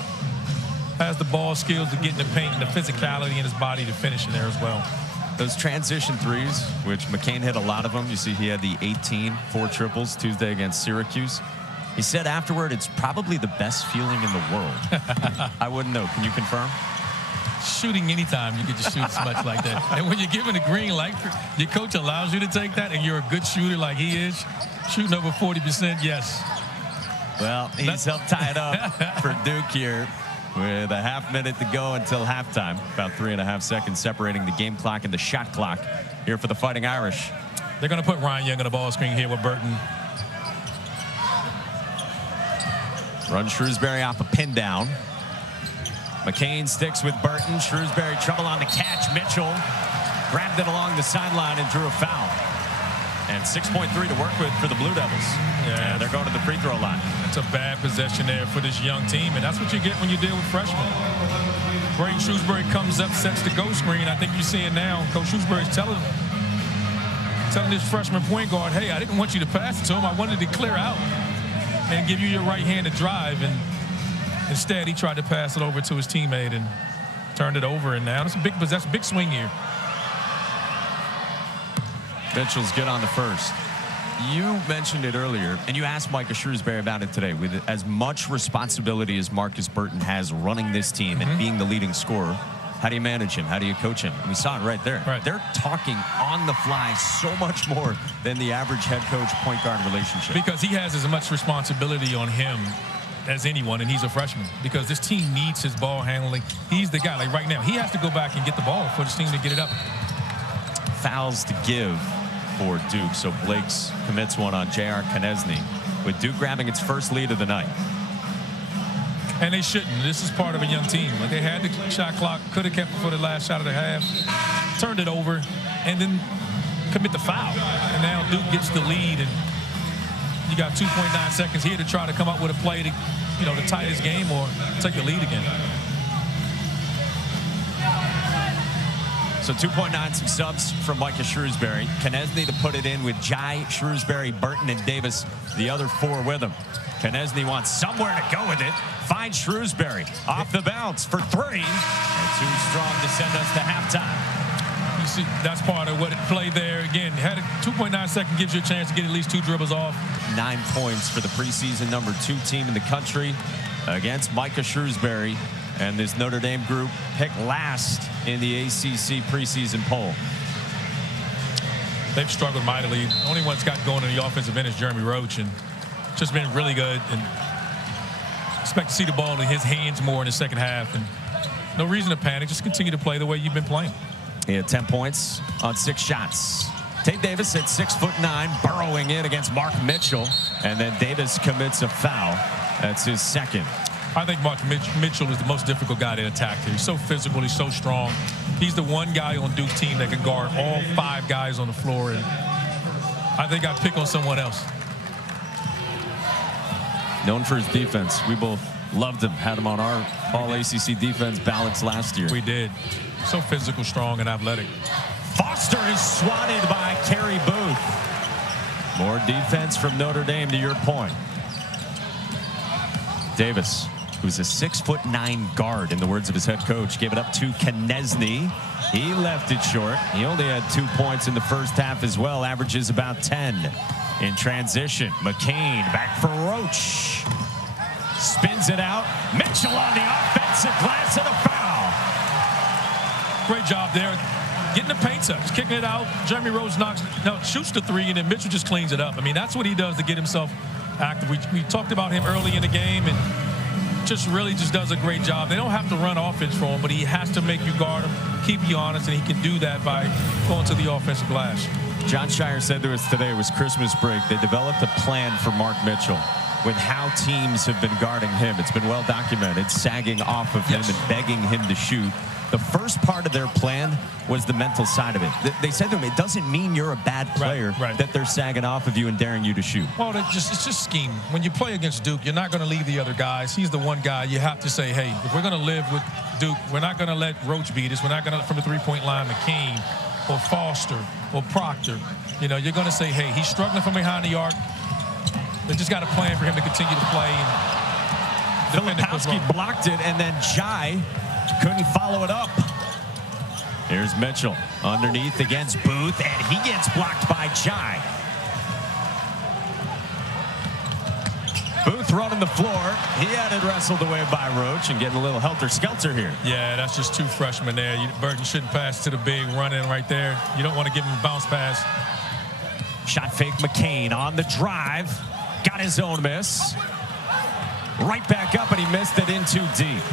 has the ball skills to get in the paint and the physicality in his body to finish in there as well. Those transition threes, which McCain hit a lot of them. You see he had the 18, 4 triples Tuesday against Syracuse. He said afterward, it's probably the best feeling in the world. I wouldn't know. Can you confirm? Shooting anytime you get to shoot so much like that. And when you're given a green light, your coach allows you to take that, and you're a good shooter like he is, shooting over 40%, yes. Well, he's helped tie it up for Duke here with a half minute to go until halftime. About 3.5 seconds separating the game clock and the shot clock here for the Fighting Irish. They're going to put Ryan Young on the ball screen here with Burton. Run Shrewsbury off a pin down. McCain sticks with Burton. Shrewsbury trouble on the catch. Mitchell grabbed it along the sideline and drew a foul. And 6.3 to work with for the Blue Devils. Yeah, they're going to the free throw line. It's a bad possession there for this young team, and that's what you get when you deal with freshmen. Braden Shrewsbury comes up, sets the go screen. I think you see it now. Coach Shrewsbury's telling this freshman point guard, hey, I didn't want you to pass it to him. I wanted to clear out and give you your right-handed drive, and instead he tried to pass it over to his teammate and turned it over, and now that's a big swing here. Mitchell's good on the first. You mentioned it earlier, and you asked Micah Shrewsbury about it today. With as much responsibility as Markus Burton has running this team and being the leading scorer, how do you manage him? How do you coach him? And we saw it right there. Right. They're talking on the fly so much more than the average head coach point guard relationship. Because he has as much responsibility on him as anyone, and he's a freshman. Because this team needs his ball handling. He's the guy. Like right now, he has to go back and get the ball for this team to get it up. Fouls to give for Duke, so Blake's commits one on J.R. Konechny, with Duke grabbing its first lead of the night. And they shouldn't. This is part of a young team. Like they had the shot clock, could have kept it for the last shot of the half, turned it over, and then commit the foul. And now Duke gets the lead, and you got 2.9 seconds here to try to come up with a play to, to tie this game or take the lead again. So 2.9, some subs from Micah Shrewsbury. Konechny to put it in with Jai, Shrewsbury, Burton, and Davis, the other 4 with him. Konechny wants somewhere to go with it. Finds Shrewsbury off the bounce for 3. And too strong to send us to halftime. You see, that's part of what it played there. Again, had a 2.9 second gives you a chance to get at least 2 dribbles off. 9 points for the preseason #2 team in the country against Micah Shrewsbury. And this Notre Dame group picked last in the ACC preseason poll. They've struggled mightily. The only one that's got going in the offensive end is Jeremy Roach, and just been really good. And expect to see the ball in his hands more in the second half. And no reason to panic. Just continue to play the way you've been playing. He had 10 points on 6 shots. Tate Davis at 6'9", burrowing in against Mark Mitchell. And then Davis commits a foul. That's his second. I think Mark Mitchell is the most difficult guy to attack here. He's so physical. He's so strong. He's the one guy on Duke's team that can guard all 5 guys on the floor. And I think I'd pick on someone else. Known for his defense. We both loved him. Had him on our All-ACC defense ballots last year. We did. So physical, strong, and athletic. Foster is swatted by Kerry Booth. More defense from Notre Dame, to your point. Davis, who's a 6'9" guard, in the words of his head coach, gave it up to Konechny. He left it short. He only had 2 points in the first half as well, averages about 10 in transition. McCain back for Roach. Spins it out. Mitchell on the offensive glass and a foul. Great job there. Getting the paint touch, kicking it out. Jeremy Roach shoots the 3, and then Mitchell just cleans it up. I mean, that's what he does to get himself active. We talked about him early in the game, and just does a great job. They don't have to run offense for him, but he has to make you guard him, keep you honest, and he can do that by going to the offensive glass. John Shire said to us today, it was Christmas break, they developed a plan for Mark Mitchell with how teams have been guarding him. It's been well documented, sagging off of him and begging him to shoot. The first part of their plan was the mental side of it. They said to him, it doesn't mean you're a bad player that they're sagging off of you and daring you to shoot. Well, it's just scheme. When you play against Duke, you're not going to leave the other guys. He's the one guy you have to say, hey, if we're going to live with Duke, we're not going to let Roach beat us. We're not going to, from the three-point line, McCain or Foster or Proctor. You know, you're going to say, hey, he's struggling from behind the arc. They just got a plan for him to continue to play. Filipowski blocked it, and then Jai couldn't follow it up. Here's Mitchell underneath against Booth, and he gets blocked by Jai. Booth running the floor. He had it wrestled away by Roach and getting a little helter-skelter here. Yeah, that's just two freshmen there. Burton shouldn't pass to the big run-in right there. You don't want to give him a bounce pass. Shot fake McCain on the drive. Got his own miss. Right back up, and he missed it in too deep.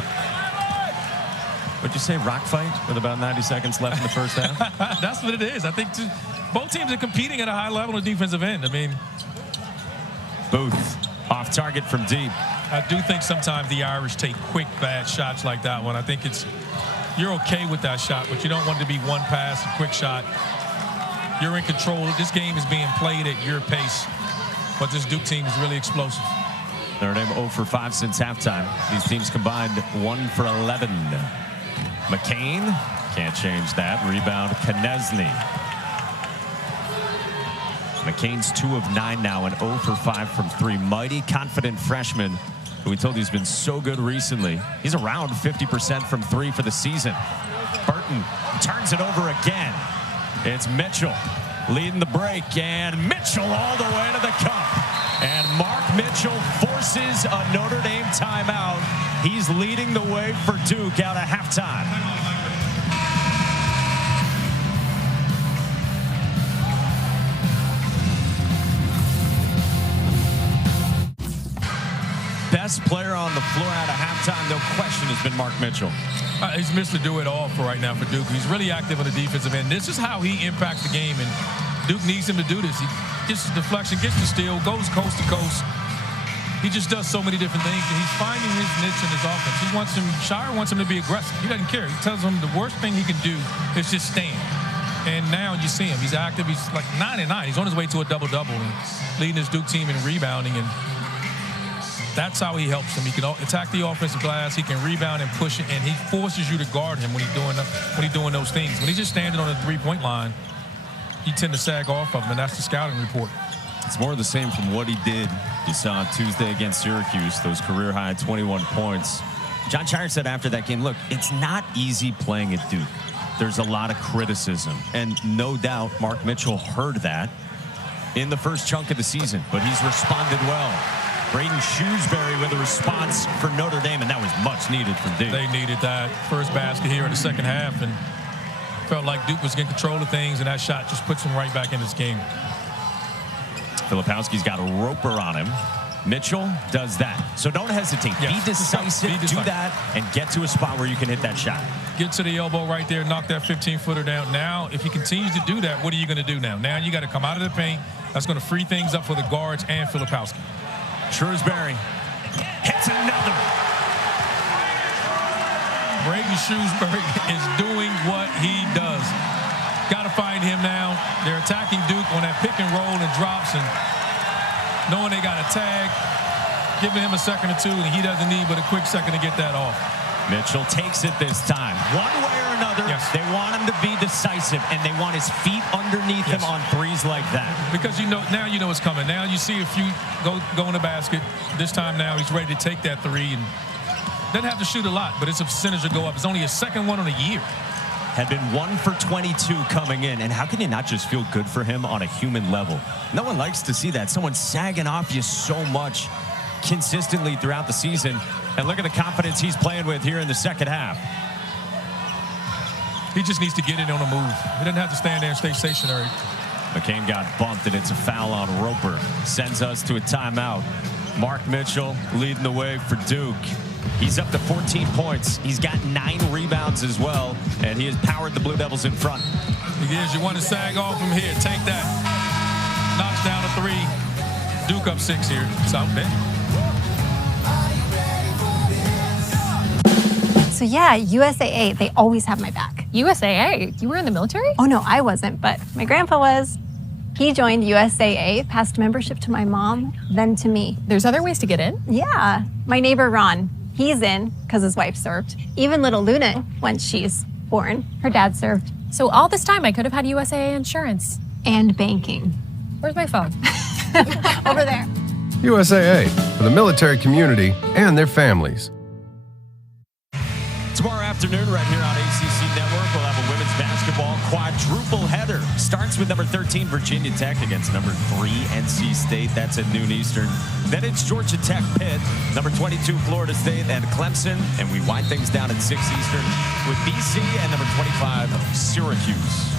Would you say rock fight with about 90 seconds left in the first half? That's what it is. I think both teams are competing at a high level on the defensive end. I mean, Booth off target from deep. I do think sometimes the Irish take quick, bad shots like that one. I think you're okay with that shot, but you don't want it to be one pass, a quick shot. You're in control. This game is being played at your pace, but this Duke team is really explosive. Notre Dame 0 for 5 since halftime. These teams combined 1 for 11. McCain can't change that. Rebound, Konechny. McCain's 2 of 9 now and 0 for 5 from 3. Mighty confident freshman who we told you has been so good recently. He's around 50% from 3 for the season. Burton turns it over again. It's Mitchell leading the break, and Mitchell all the way to the cup. And Mark Mitchell forces a Notre Dame timeout. He's leading the way for Duke out of halftime. Best player on the floor out of halftime, no question, has been Mark Mitchell. He's missed to do it all for right now for Duke. He's really active on the defensive end. This is how he impacts the game, and Duke needs him to do this. He gets the deflection, gets the steal, goes coast to coast. He just does so many different things, and he's finding his niche in his offense. Shire wants him to be aggressive. He doesn't care. He tells him the worst thing he can do is just stand. And now you see him. He's active. He's like 9 and 9. He's on his way to a double-double and leading his Duke team in rebounding, and that's how he helps them. He can attack the offensive glass. He can rebound and push it, and he forces you to guard him when he's doing those things. When he's just standing on the three-point line, you tend to sag off of him, and that's the scouting report. It's more of the same from what he did. You saw Tuesday against Syracuse, those career-high 21 points. John Shire said after that game, look, it's not easy playing at Duke. There's a lot of criticism, and no doubt Mark Mitchell heard that in the first chunk of the season, but he's responded well. Braden Shrewsbury with a response for Notre Dame, and that was much needed from Duke. They needed that first basket here in the second half, and felt like Duke was getting control of things, and that shot just puts them right back in this game. Filipowski's got a roper on him. Mitchell does that. So don't hesitate. Yes. Be decisive. Do that, and get to a spot where you can hit that shot. Get to the elbow right there, knock that 15-footer down. Now, if he continues to do that, what are you going to do now? Now you got to come out of the paint. That's going to free things up for the guards and Filipowski. Shrewsbury hits another. Braden Shrewsbury is doing what he does. Got to find him now. They're attacking Duke on that pick and roll and drops, and knowing they got a tag, giving him a second or two, and he doesn't need but a quick second to get that off. Mitchell takes it this time. One way or another, they want him to be decisive, and they want his feet underneath him on threes like that. Because now you know it's coming. Now you see a few go in the basket. This time now he's ready to take that three, and doesn't have to shoot a lot, but it's a percentage to go up. It's only his second one on the year. Had been 1 for 22 coming in, and how can you not just feel good for him on a human level? No one likes to see that. Someone sagging off you so much consistently throughout the season. And look at the confidence he's playing with here in the second half. He just needs to get it on the move. He doesn't have to stand there and stay stationary. McCain got bumped, and it's a foul on Roper. Sends us to a timeout. Mark Mitchell leading the way for Duke. He's up to 14 points. He's got 9 rebounds as well, and he has powered the Blue Devils in front. He is. You want to sag off from here. Take that. Knocks down a 3. Duke up 6 here. South Bend. So yeah, USAA, they always have my back. USAA? You were in the military? Oh no, I wasn't, but my grandpa was. He joined USAA, passed membership to my mom, then to me. There's other ways to get in? Yeah. My neighbor Ron, he's in because his wife served. Even little Luna, once she's born, her dad served. So all this time I could have had USAA insurance. And banking. Where's my phone? Over there. USAA, for the military community and their families. Tomorrow afternoon, right here on ACC Network, we'll have a women's basketball quadruple header. Starts with number 13, Virginia Tech, against number 3, NC State. That's at noon Eastern. Then it's Georgia Tech Pitt, number 22, Florida State, and Clemson. And we wind things down at 6 Eastern with BC and number 25, Syracuse.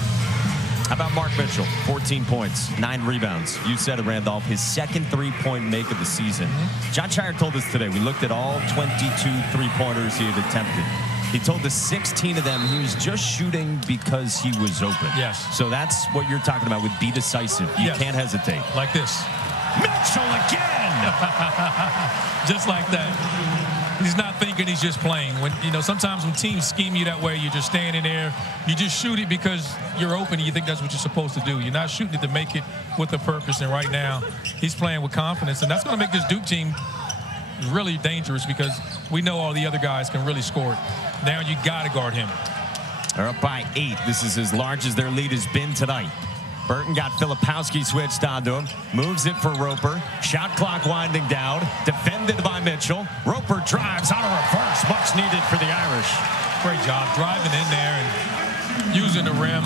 How about Mark Mitchell? 14 points, 9 rebounds. You said it, Randolph, his second three-point make of the season. John Shire told us today, we looked at all 22 three-pointers he had attempted. He told us 16 of them he was just shooting because he was open. Yes. So that's what you're talking about with be decisive. You can't hesitate. Like this. Mitchell again! Just like that. He's not thinking, he's just playing. When sometimes when teams scheme you that way, you're just standing there. You just shoot it because you're open and you think that's what you're supposed to do. You're not shooting it to make it with a purpose. And right now, he's playing with confidence. And that's going to make this Duke team really dangerous because we know all the other guys can really score it. Now you got to guard him. They're up by 8. This is as large as their lead has been tonight. Burton got Filipowski switched onto him. Moves it for Roper. Shot clock winding down. Defended by Mitchell. Roper drives on a reverse. Much needed for the Irish. Great job driving in there and using the rim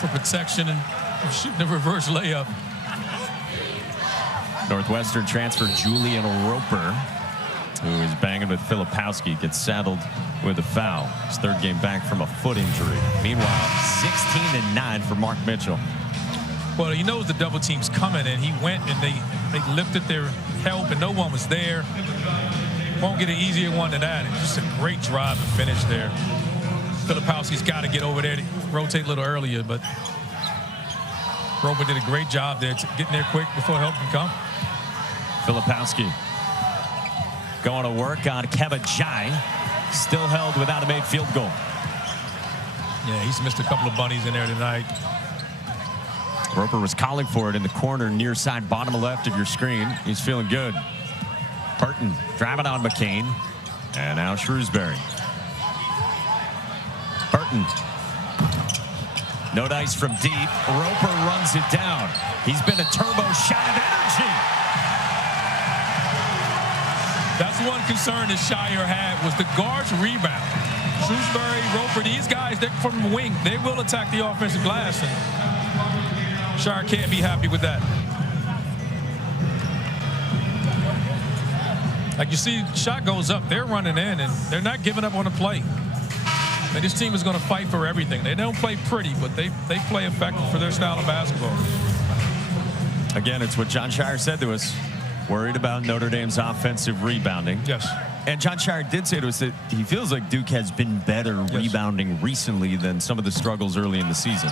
for protection and shooting a reverse layup. Northwestern transfer Julian Roper, who is banging with Filipowski, gets saddled with a foul. His third game back from a foot injury. Meanwhile, 16-9 for Mark Mitchell. Well, he knows the double team's coming, and he went and they lifted their help, and no one was there. Won't get an easier one than that. It's just a great drive and finish there. Filipowski's got to get over there to rotate a little earlier, but Roper did a great job there, getting there quick before help can come. Filipowski going to work on Kevin Jai. Still held without a made field goal. Yeah, he's missed a couple of bunnies in there tonight. Roper was calling for it in the corner, near side, bottom left of your screen. He's feeling good. Burton driving on McCain. And now Shrewsbury. Burton. No dice from deep. Roper runs it down. He's been a turbo shot of energy. That's one concern that Shire had was the guards rebound. Shrewsbury, Roper, these guys, they're from the wing. They will attack the offensive glass, and Shire can't be happy with that. Like you see, shot goes up, they're running in, and they're not giving up on the play. And this team is going to fight for everything. They don't play pretty, but they play effective for their style of basketball. Again, it's what John Shire said to us. Worried about Notre Dame's offensive rebounding. Yes. And John Shire did say to us that he feels like Duke has been better rebounding recently than some of the struggles early in the season.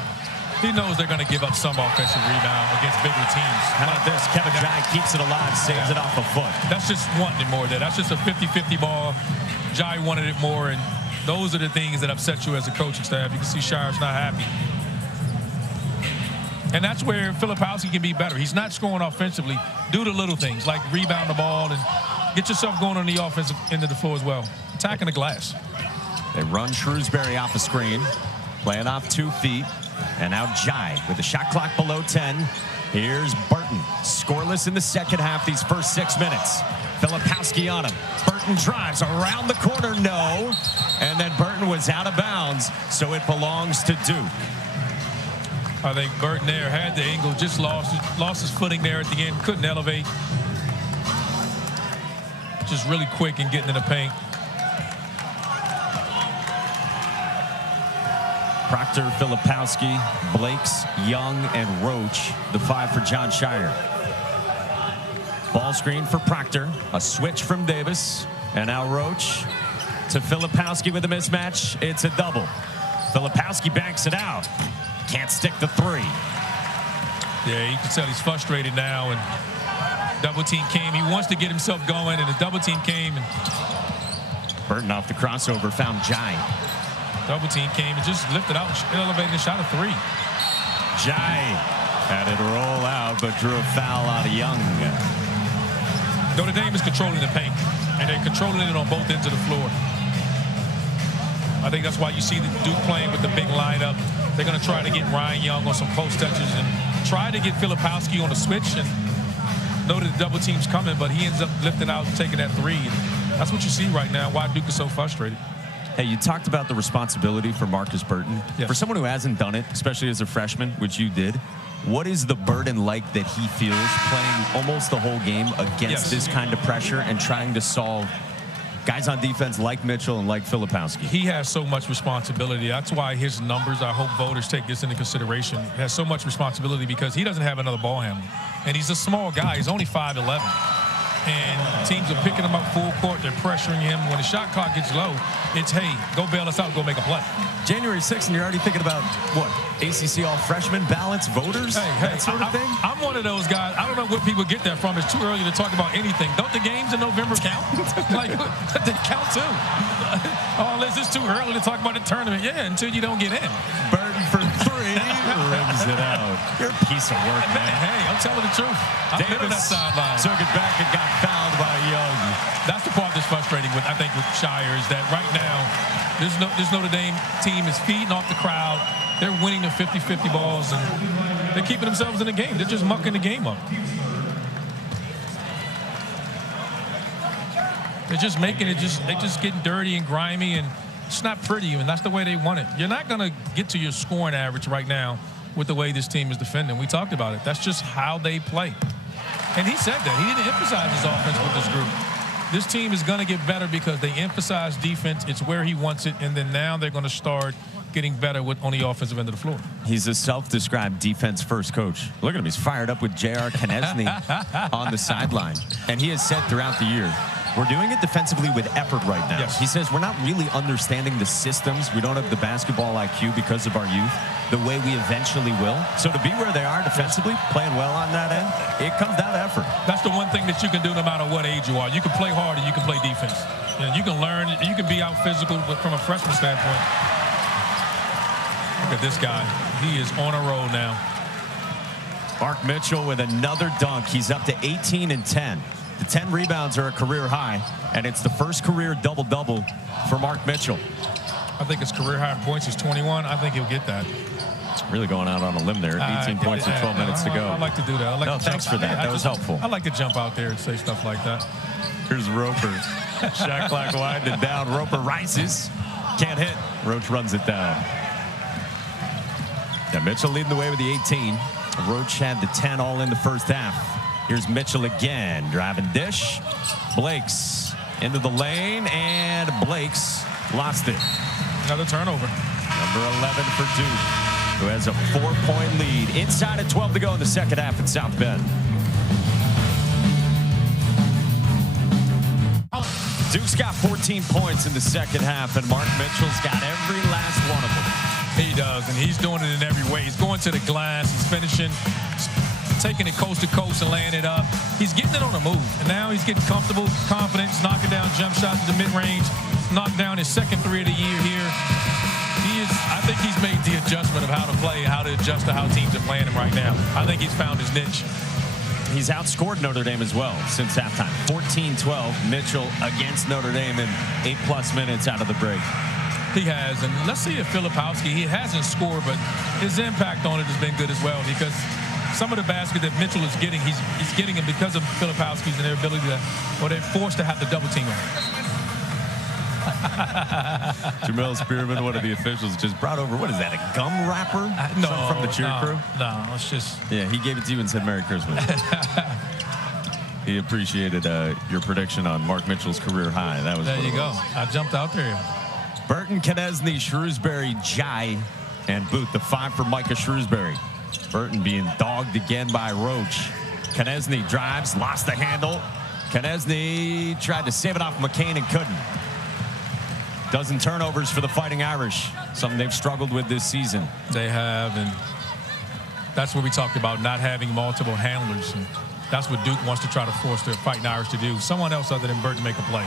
He knows they're going to give up some offensive rebound against bigger teams. How about this? Kevin Jai keeps it alive, saves it off a foot. That's just wanting it more there. That's just a 50-50 ball. Jai wanted it more, and those are the things that upset you as a coaching staff. You can see Shire's not happy. And that's where Filipowski can be better. He's not scoring offensively. Do the little things, like rebound the ball and get yourself going on the offensive end of the floor as well. Attacking the glass. They run Shrewsbury off a screen, playing off 2 feet. And now Jai with the shot clock below 10. Here's Burton, scoreless in the second half these first 6 minutes. Filipowski on him. Burton drives around the corner, no. And then Burton was out of bounds, so it belongs to Duke. I think Burton there had the angle, just lost his footing there at the end, couldn't elevate. Just really quick and getting in the paint. Proctor, Filipowski, Blakes, Young, and Roach, the 5 for John Shire. Ball screen for Proctor, a switch from Davis, and now Roach to Filipowski with a mismatch. It's a double. Filipowski banks it out. Can't stick the 3. Yeah, you can tell he's frustrated now, and double team came. He wants to get himself going, and the double team came, and Burton off the crossover, found Jai. Double team came and just lifted out, elevated and shot a three. Jai had it roll out, but drew a foul out of Young. Notre Dame is controlling the paint, and they're controlling it on both ends of the floor. I think that's why you see the Duke playing with the big lineup. They're going to try to get Ryan Young on some post touches and try to get Filipowski on a switch, and know that the double team's coming, but he ends up lifting out and taking that three. That's what you see right now, why Duke is so frustrated. Hey, you talked about the responsibility for Markus Burton. Yes. For someone who hasn't done it, especially as a freshman, which you did, what is the burden like that he feels playing almost the whole game against this kind of pressure and trying to solve guys on defense like Mitchell and like Filipowski? He has so much responsibility. That's why his numbers, I hope voters take this into consideration, he has so much responsibility because he doesn't have another ball handler. And he's a small guy. He's only 5'11". And teams are picking him up full court. They're pressuring him. When the shot clock gets low, it's, hey, go bail us out, go make a play. January 6th, and you're already thinking about, what, ACC all-freshman ballots, voters, that sort of thing? I'm one of those guys. I don't know where people get that from. It's too early to talk about anything. Don't the games in November count? Like, they count too. Oh, unless it's too early to talk about the tournament. Yeah, until you don't get in. Burton for three. Rims it out. You're a piece of work, man. Hey, I'm telling the truth. I've been on that sideline. Took it back and got fouled by Young. That's the part that's frustrating with, I think, with Shire is that right now, this Notre Dame team is feeding off the crowd. They're winning the 50-50 balls, and they're keeping themselves in the game. They're just mucking the game up. They're just making it they're just getting dirty and grimy, and it's not pretty, and that's the way they want it. You're not going to get to your scoring average right now with the way this team is defending. We talked about it. That's just how they play. And he said that. He didn't emphasize his offense with this group. This team is going to get better because they emphasize defense. It's where he wants it, and then now they're going to start getting better on the offensive end of the floor. He's a self-described defense-first coach. Look at him. He's fired up with J.R. Knesny on the sideline. And he has said throughout the year, we're doing it defensively with effort right now. Yes. He says we're not really understanding the systems. We don't have the basketball IQ because of our youth the way we eventually will. So to be where they are defensively, playing well on that end, it comes down to effort. That's the one thing that you can do no matter what age you are. You can play hard and you can play defense. You can learn. You can be out physical from a freshman standpoint. Look at this guy. He is on a roll now. Mark Mitchell with another dunk. He's up to 18 and 10. The 10 rebounds are a career high, and it's the first career double-double for Mark Mitchell. I think his career high in points is 21. I think he'll get that. Really going out on a limb there. 18 points with 12 minutes to go. I like to do that. I like no, thanks for that. That was helpful. I like to jump out there and say stuff like that. Here's Roper. Shot clock winding down. Roper rises. Can't hit. Roach runs it down. Yeah, Mitchell leading the way with the 18. Roach had the 10 all in the first half. Here's Mitchell again. Driving dish. Blakes into the lane, and Blakes lost it. Another turnover. Number 11 for Duke, who has a 4-point lead. Inside of 12 to go in the second half at South Bend. Duke's got 14 points in the second half, and Mark Mitchell's got every last one of them. He does, and he's doing it in every way. He's going to the glass. He's finishing, taking it coast to coast and laying it up. He's getting it on the move, and now he's getting comfortable, confident. He's knocking down jump shots to the mid-range. Knocked down his second three of the year here. I think he's made the adjustment of how to play, how to adjust to how teams are playing him right now. I think he's found his niche. He's outscored Notre Dame as well since halftime. 14-12, Mitchell against Notre Dame in 8+ minutes out of the break. He has, and let's see if Filipowski, he hasn't scored, but his impact on it has been good as well because some of the basket that Mitchell is getting, he's getting them because of Filipowski's and their ability to, or they're forced to have the double team him. Jamel Spearman, one of the officials, just brought over, what is that, a gum wrapper? No, from the cheer crew? No, it's just... Yeah, he gave it to you and said Merry Christmas. He appreciated your prediction on Mark Mitchell's career high. That was there you go. I jumped out there. Burton, Knesny, Shrewsbury, Jai, and Booth, the 5 for Micah Shrewsbury. Burton being dogged again by Roach. Knesny drives, lost the handle. Knesny tried to save it off McCain and couldn't. Dozen turnovers for the Fighting Irish, something they've struggled with this season. They have, and that's what we talked about, not having multiple handlers. And that's what Duke wants to try to force the Fighting Irish to do. Someone else other than Burton make a play.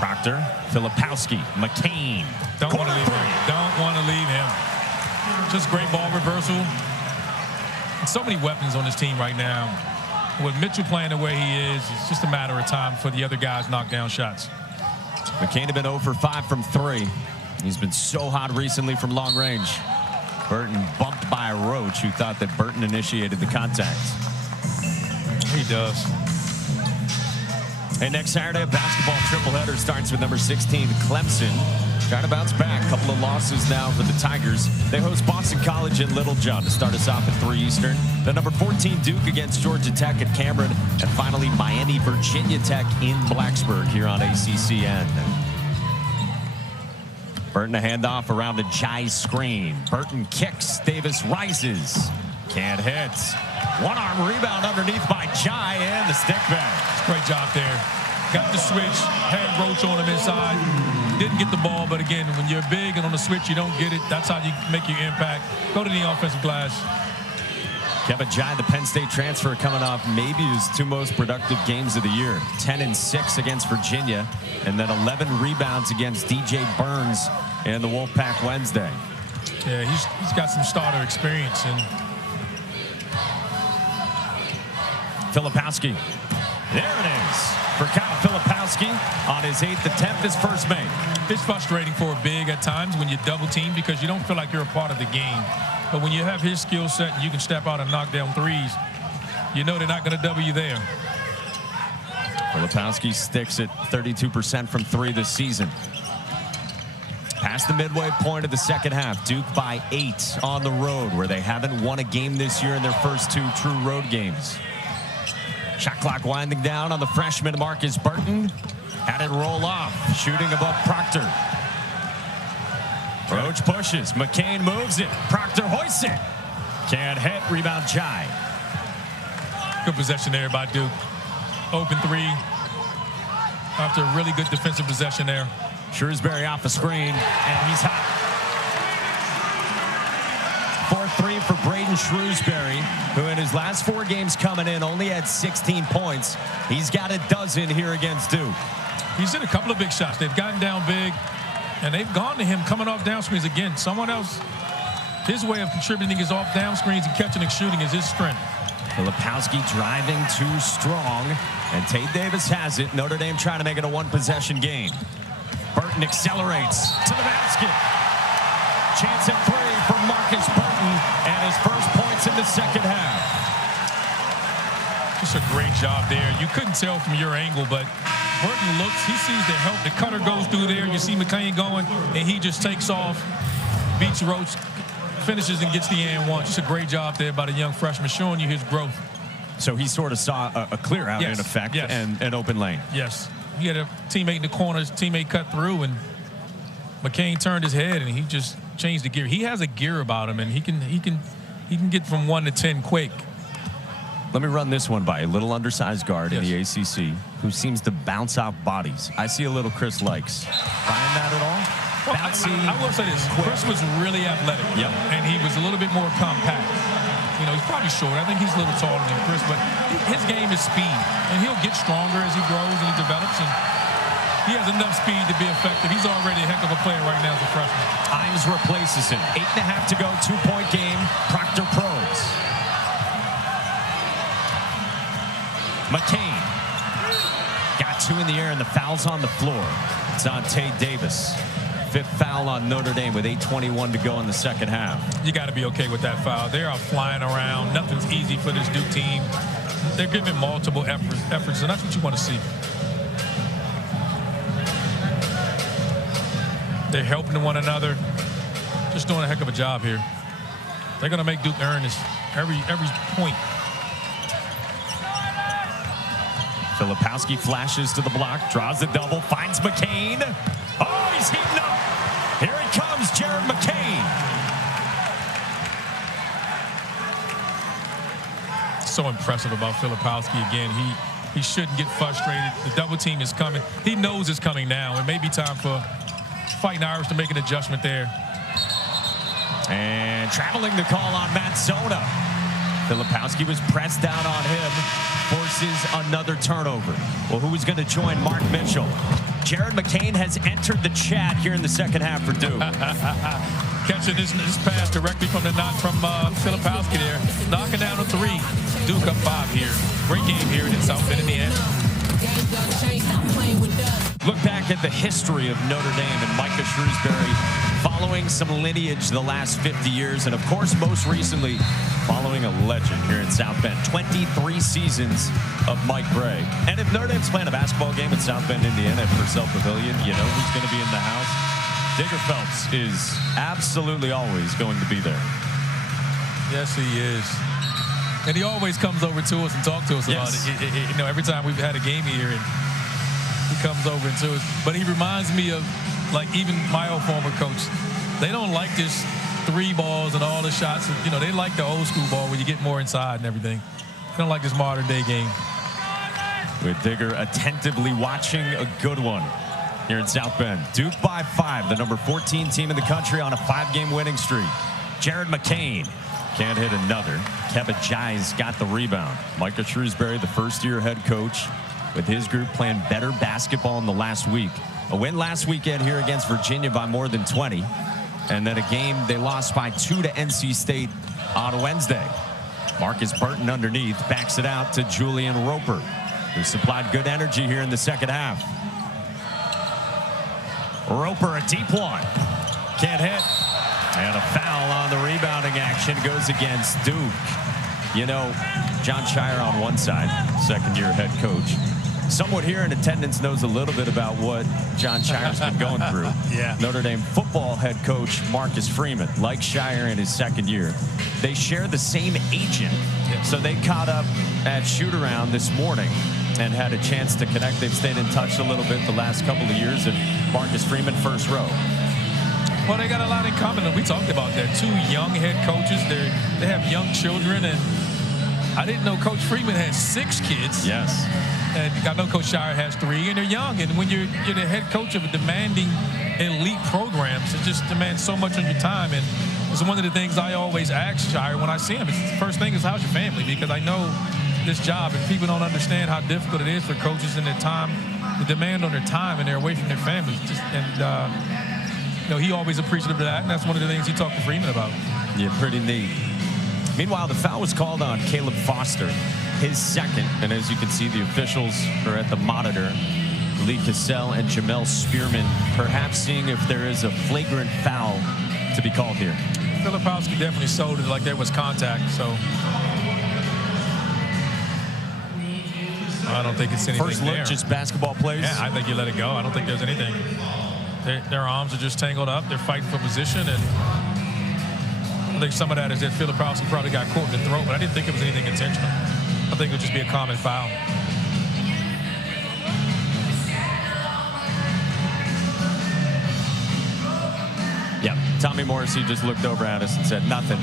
Proctor, Filipowski, McCain. Don't want to leave him. Don't want to leave him. Just great ball reversal. And so many weapons on this team right now. With Mitchell playing the way he is, it's just a matter of time for the other guys to knock down shots. McCain had been 0 for 5 from 3. He's been so hot recently from long range. Burton bumped by Roach, who thought that Burton initiated the contact. He does. Hey, next Saturday, a basketball tripleheader starts with number 16, Clemson. Trying to bounce back. A couple of losses now for the Tigers. They host Boston College and Littlejohn to start us off at 3 Eastern. The number 14 Duke against Georgia Tech at Cameron. And finally, Miami, Virginia Tech in Blacksburg here on ACCN. Burton a handoff around a Jai screen. Burton kicks. Davis rises. Can't hit. One-arm rebound underneath by Jai and the stick back. Great job there. Got the switch. Had Roach on him inside. Didn't get the ball, but again, when you're big and on the switch, you don't get it. That's how you make your impact. Go to the offensive glass. Kevin Jai, the Penn State transfer, coming off maybe his 2 most productive games of the year. 10 and 6 against Virginia, and then 11 rebounds against DJ Burns in the Wolfpack Wednesday. Yeah, he's got some starter experience. And Filipowski. There it is for Kyle Filipowski on his 8th attempt, his first make. It's frustrating for a big at times when you double team because you don't feel like you're a part of the game. But when you have his skill set and you can step out and knock down threes, you know they're not going to double you there. Filipowski sticks at 32% from 3 this season. Past the midway point of the second half, Duke by 8 on the road, where they haven't won a game this year in their first 2 true road games. Shot clock winding down on the freshman Markus Burton. Had it roll off, shooting above Proctor. Roach pushes, McCain moves it, Proctor hoists it. Can't hit, rebound Jai. Good possession there by Duke. Open 3 after a really good defensive possession there. Shrewsbury off the screen, and he's hot. 4-3 for Braden Shrewsbury, who in his last 4 games coming in only had 16 points. He's got a dozen here against Duke. He's hit a couple of big shots. They've gotten down big, and they've gone to him coming off down screens again. Someone else, his way of contributing is off down screens and catching and shooting is his strength. Filipowski driving too strong, and Tate Davis has it. Notre Dame trying to make it a 1-possession game. Burton accelerates to the basket. Chance at 3 for Markus Burton, and his first points in the second half. Just a great job there. You couldn't tell from your angle, but Burton looks, he sees the help. The cutter goes through there. You see McCain going, and he just takes off, beats Roach, finishes and gets the and one. Just a great job there by the young freshman, showing you his growth. So he sort of saw a clear out in effect, and an open lane. Yes. He had a teammate in the corner, his teammate cut through, and McCain turned his head, and he just changed the gear. He has a gear about him, and he can get from 1 to 10 quick. Let me run this one by a little undersized guard in the ACC who seems to bounce off bodies. I see a little Chris Likes. Find that at all? Well, I will say this. Chris was really athletic. Yep. And he was a little bit more compact. You know, he's probably short. I think he's a little taller than Chris, but his game is speed. And he'll get stronger as he grows and he develops. And he has enough speed to be effective. He's already a heck of a player right now as a freshman. Imes replaces him. 8.5 to go, 2-point game. Proctor probes. McCain. Got 2 in the air, and the foul's on the floor. It's on Tate Davis. 5th foul on Notre Dame with 8:21 to go in the second half. You got to be okay with that foul. They are flying around. Nothing's easy for this Duke team. They're giving multiple efforts, and that's what you want to see. They're helping one another. Just doing a heck of a job here. They're going to make Duke earn this every point. Filipowski flashes to the block, draws the double, finds McCain. Oh, he's heating up. Here he comes, Jared McCain. So impressive about Filipowski again. He shouldn't get frustrated. The double team is coming. He knows it's coming now. It may be time for Fighting Irish to make an adjustment there. And traveling the call on Matt Zona. Filipowski was pressed down on him, forces another turnover. Well, who's going to join Mark Mitchell? Jared McCain has entered the chat here in the second half for Duke. Catching this pass directly from Filipowski there, knocking down a three. Duke up 5 here. Great game here in South Bend in the end. Look back at the history of Notre Dame and Micah Shrewsbury, following some lineage the last 50 years, and of course, most recently, following a legend here in South Bend. 23 seasons of Mike Bray. And if Notre Dame's playing a basketball game in South Bend, Indiana, at Purcell Pavilion, you know who's going to be in the house? Digger Phelps is absolutely always going to be there. Yes, he is. And he always comes over to us and talks to us about it. You know, every time we've had a game here, and he comes over and to us. But he reminds me of, like, even my old former coach. They don't like this 3 balls and all the shots. You know, they like the old school ball where you get more inside and everything. They don't like this modern day game. With Digger attentively watching a good one here in South Bend. Duke by 5, the number 14 team in the country on a 5-game winning streak. Jared McCain can't hit another. Kevin Ji's got the rebound. Micah Shrewsbury, the first-year head coach, with his group playing better basketball in the last week. A win last weekend here against Virginia by more than 20. And then a game they lost by 2 to NC State on Wednesday. Markus Burton underneath backs it out to Julian Roper, who supplied good energy here in the second half. Roper, a deep one. Can't hit. And a foul on the rebounding action goes against Duke. You know, John Shire on one side, second-year head coach. Someone here in attendance knows a little bit about what John Shire's been going through. Yeah. Notre Dame football head coach Marcus Freeman, like Shire in his second year. They share the same agent, so they caught up at shoot-around this morning and had a chance to connect. They've stayed in touch a little bit the last couple of years, and Marcus Freeman first row. Well, they got a lot in common, and we talked about that. 2 young head coaches. They have young children, and I didn't know Coach Freeman had 6 kids. Yes. And I know Coach Shire has 3, and they're young. And when you're the head coach of a demanding elite programs, it just demands so much on your time. And it's one of the things I always ask Shire when I see him. It's the first thing is, how's your family? Because I know this job, and people don't understand how difficult it is for coaches in their time, the demand on their time, and they're away from their families. You know, he always appreciative of that, and that's one of the things he talked to Freeman about. Yeah, pretty neat. Meanwhile, the foul was called on Caleb Foster, his second, and as you can see, the officials are at the monitor. Lee Cassell and Jamel Spearman perhaps seeing if there is a flagrant foul to be called here. Filipowski definitely sold it like there was contact, so I don't think it's anything First look, there. just basketball plays? Yeah, I think you let it go. I don't think there's anything. Their arms are just tangled up. They're fighting for position, and I think some of that is that Filipowski probably got caught in the throat, but I didn't think it was anything intentional. I think it would just be a common foul. Yeah, Tommy Morrissey just looked over at us and said nothing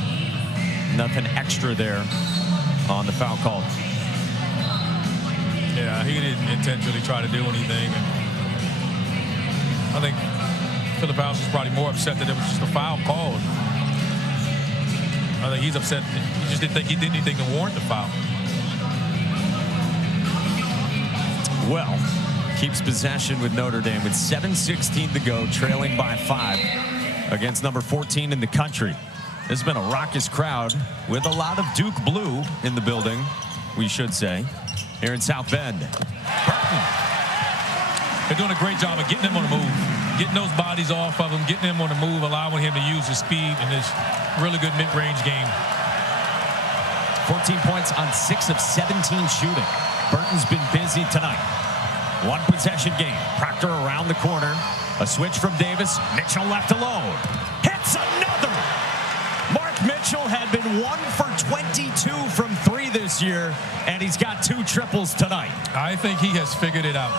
extra there on the foul call. Yeah, he didn't intentionally try to do anything. And I think Filipowski's probably more upset that it was just a foul called. I think he's upset that he just didn't think he did anything to warrant the foul. Well, keeps possession with Notre Dame with 7:16 to go, trailing by 5 against number 14 in the country. This has been a raucous crowd with a lot of Duke blue in the building, we should say, here in South Bend. Burton. They're doing a great job of getting him on the move, getting those bodies off of him, getting him on the move, allowing him to use his speed in this really good mid-range game. 14 points on 6 of 17 shooting. Burton's been busy tonight. One possession game. Proctor around the corner. A switch from Davis. Mitchell left alone. Hits another. Mark Mitchell had been 1 for 22 from 3 this year, and he's got 2 triples tonight. I think he has figured it out.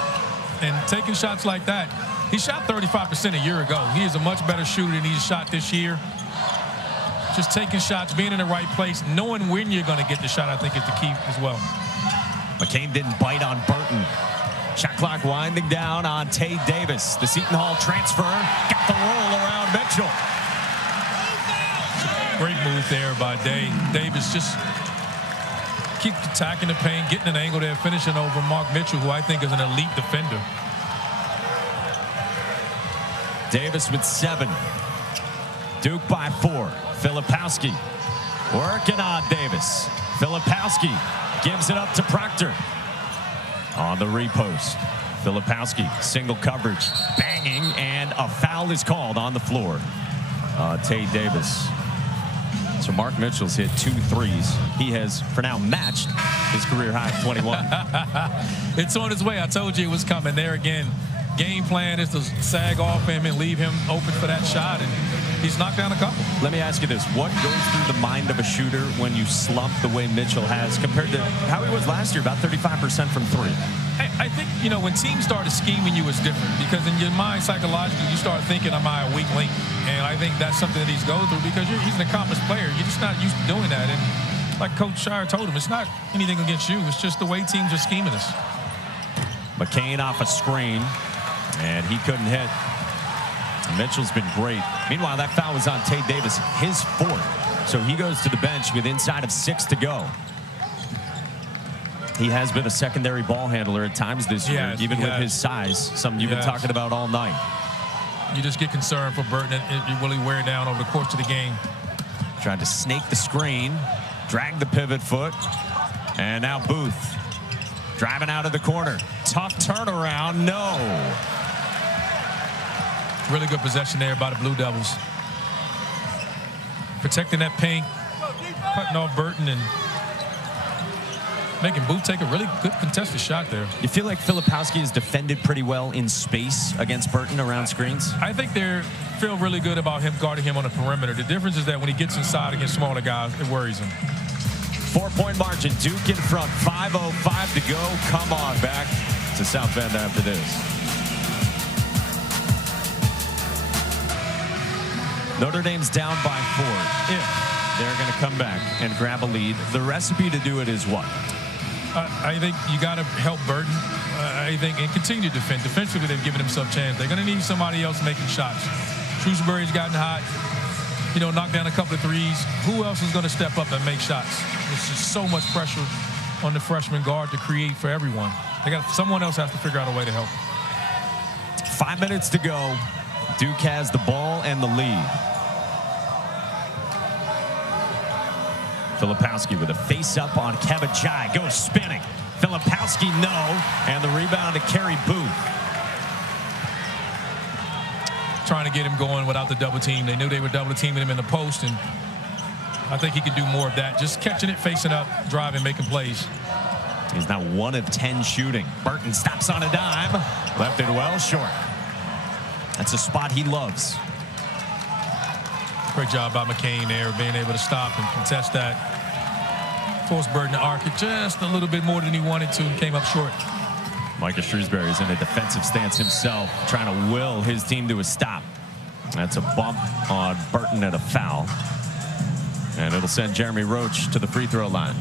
And taking shots like that, he shot 35% a year ago. He is a much better shooter than he's shot this year. Just taking shots, being in the right place, knowing when you're going to get the shot, I think is the key as well. McCain didn't bite on Burton. Shot clock winding down on Tay Davis. The Seton Hall transfer got the roll around Mitchell. Great move there by Davis. Just keep attacking the paint, getting an angle there, finishing over Mark Mitchell, who I think is an elite defender. Davis with 7. Duke by 4. Filipowski working on Davis. Filipowski gives it up to Proctor. On the repost. Filipowski, single coverage, banging, and a foul is called on the floor. Tate Davis. So Mark Mitchell's hit 2 threes. He has, for now, matched his career high of 21. It's on its way. I told you it was coming. There again, game plan is to sag off him and leave him open for that shot, and he's knocked down a couple. Let me ask you this. What goes through the mind of a shooter when you slump the way Mitchell has compared to how he was last year, about 35% from 3? I think, you know, when teams started scheming you, it's different because in your mind, psychologically, you start thinking, am I a weak link? And I think that's something that he's going through because he's an accomplished player. You're just not used to doing that. And like Coach Shire told him, it's not anything against you. It's just the way teams are scheming us. McCain off a screen, and he couldn't hit. Mitchell's been great. Meanwhile, that foul was on Tate Davis, his 4th. So he goes to the bench with inside of 6 to go. He has been a secondary ball handler at times this year, even with his size, something you've been talking about all night. You just get concerned for Burton, and it really wear down over the course of the game. Tried to snake the screen, drag the pivot foot, and now Booth driving out of the corner. Tough turnaround, no. Really good possession there by the Blue Devils. Protecting that paint, cutting off Burton, and making Booth take a really good contested shot there. You feel like Filipowski is defended pretty well in space against Burton around screens? I think they feel really good about him guarding him on the perimeter. The difference is that when he gets inside against smaller guys, it worries him. 4-point margin. Duke in front. 5:05 to go. Come on back to South Bend after this. Notre Dame's down by 4. If they're going to come back and grab a lead, the recipe to do it is what? I think you got to help Burton. I think, and continue to defend. Defensively, they've given themselves a chance. They're going to need somebody else making shots. Shrewsbury's gotten hot. You know, knocked down a couple of threes. Who else is going to step up and make shots? There's just so much pressure on the freshman guard to create for everyone. Someone else has to figure out a way to help. 5 minutes to go. Duke has the ball and the lead. Filipowski with a face-up on Kevachai. Goes spinning. Filipowski, no. And the rebound to Kerry Booth. Trying to get him going without the double team. They knew they were double teaming him in the post, and I think he could do more of that. Just catching it, facing up, driving, making plays. He's now 1 of 10 shooting. Burton stops on a dime. Left it well short. That's a spot he loves. Great job by McCain there, being able to stop and contest that. Forced Burton to arc it just a little bit more than he wanted to and came up short. Marcus Shrewsbury is in a defensive stance himself, trying to will his team to a stop. That's a bump on Burton and a foul. And it'll send Jeremy Roach to the free throw line.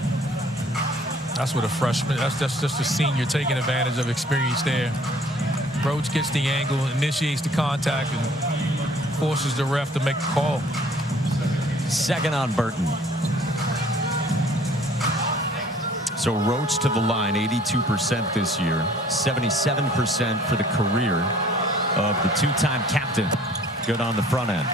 That's what a freshman, that's just a senior taking advantage of experience there. Roach gets the angle, initiates the contact, and forces the ref to make the call. Second on Burton. So Roach to the line, 82% this year, 77% for the career of the two-time captain. Good on the front end.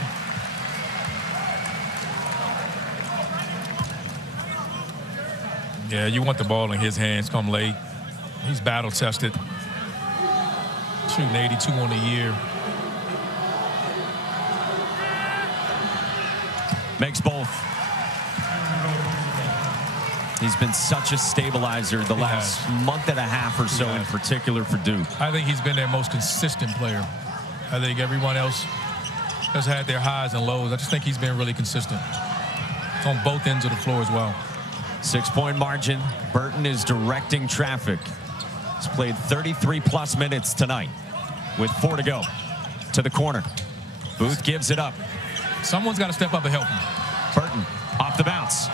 Yeah, you want the ball in his hands come late. He's battle-tested. Shooting 82 on the year. Makes both. He's been such a stabilizer the last month and a half or so in particular for Duke. I think he's been their most consistent player. I think everyone else has had their highs and lows. I just think he's been really consistent on both ends of the floor as well. 6-point margin. Burton is directing traffic. He's played 33-plus minutes tonight with 4 to go. To the corner. Booth gives it up. Someone's got to step up and help him. Burton off the bounce.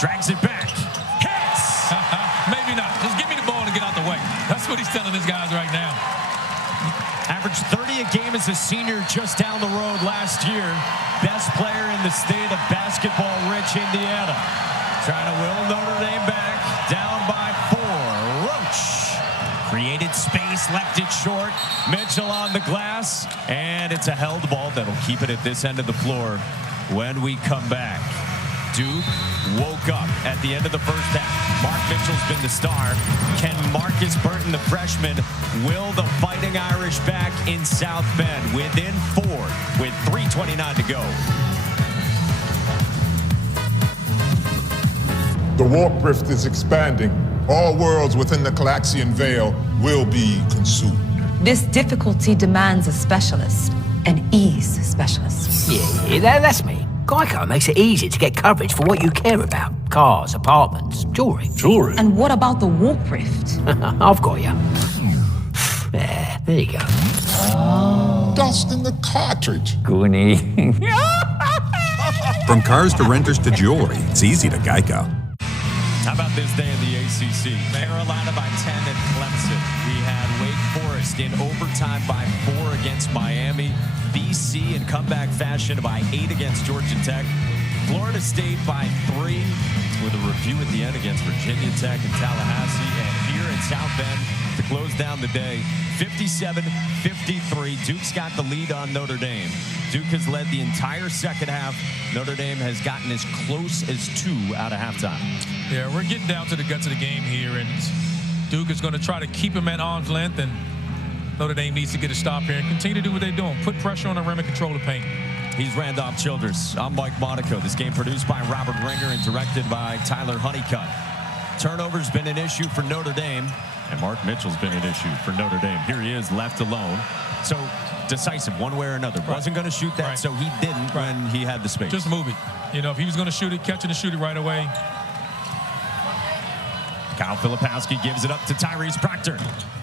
Drags it back. Hits! Maybe not. Just give me the ball to get out the way. That's what he's telling his guys right now. Averaged 30 a game as a senior just down the road last year. Best player in the state of basketball-rich Indiana. Trying to will Notre Dame back. left it short. Mitchell on the glass, and it's a held ball that'll keep it at this end of the floor when we come back. Duke woke up at the end of the first half. Mark Mitchell's been the star. Can Markus Burton, the freshman, will the Fighting Irish back in South Bend within 4 with 3:29 to go? The warp rift is expanding. All worlds within the Calaxian Veil will be consumed. This difficulty demands a specialist, an ease specialist. Yeah, that's me. Geico makes it easy to get coverage for what you care about. Cars, apartments, jewelry. Jewelry? And what about the warp rift? I've got you. There you go. Dust in the cartridge. Goonie. From cars to renters to jewelry, it's easy to Geico. How about this day in the ACC? Carolina by 10 at Clemson. We had Wake Forest in overtime by 4 against Miami. BC in comeback fashion by 8 against Georgia Tech. Florida State by 3 with a review at the end against Virginia Tech and Tallahassee. And here in South Bend to close down the day, 57-53. Duke's got the lead on Notre Dame. Duke has led the entire second half. Notre Dame has gotten as close as 2 out of halftime. Yeah, we're getting down to the guts of the game here, and Duke is going to try to keep him at arm's length, and Notre Dame needs to get a stop here and continue to do what they're doing. Put pressure on the rim and control the paint. He's Randolph Childress. I'm Mike Monaco. This game produced by Robert Ringer and directed by Tyler Honeycutt. Turnover's been an issue for Notre Dame, and Mark Mitchell's been an issue for Notre Dame. Here he is, left alone. So decisive one way or another. Right. Wasn't going to shoot that, right. So he didn't when he had the space. Just move it. You know, if he was going to shoot it, catch it and shoot it right away. Kyle Filipowski gives it up to Tyrese Proctor.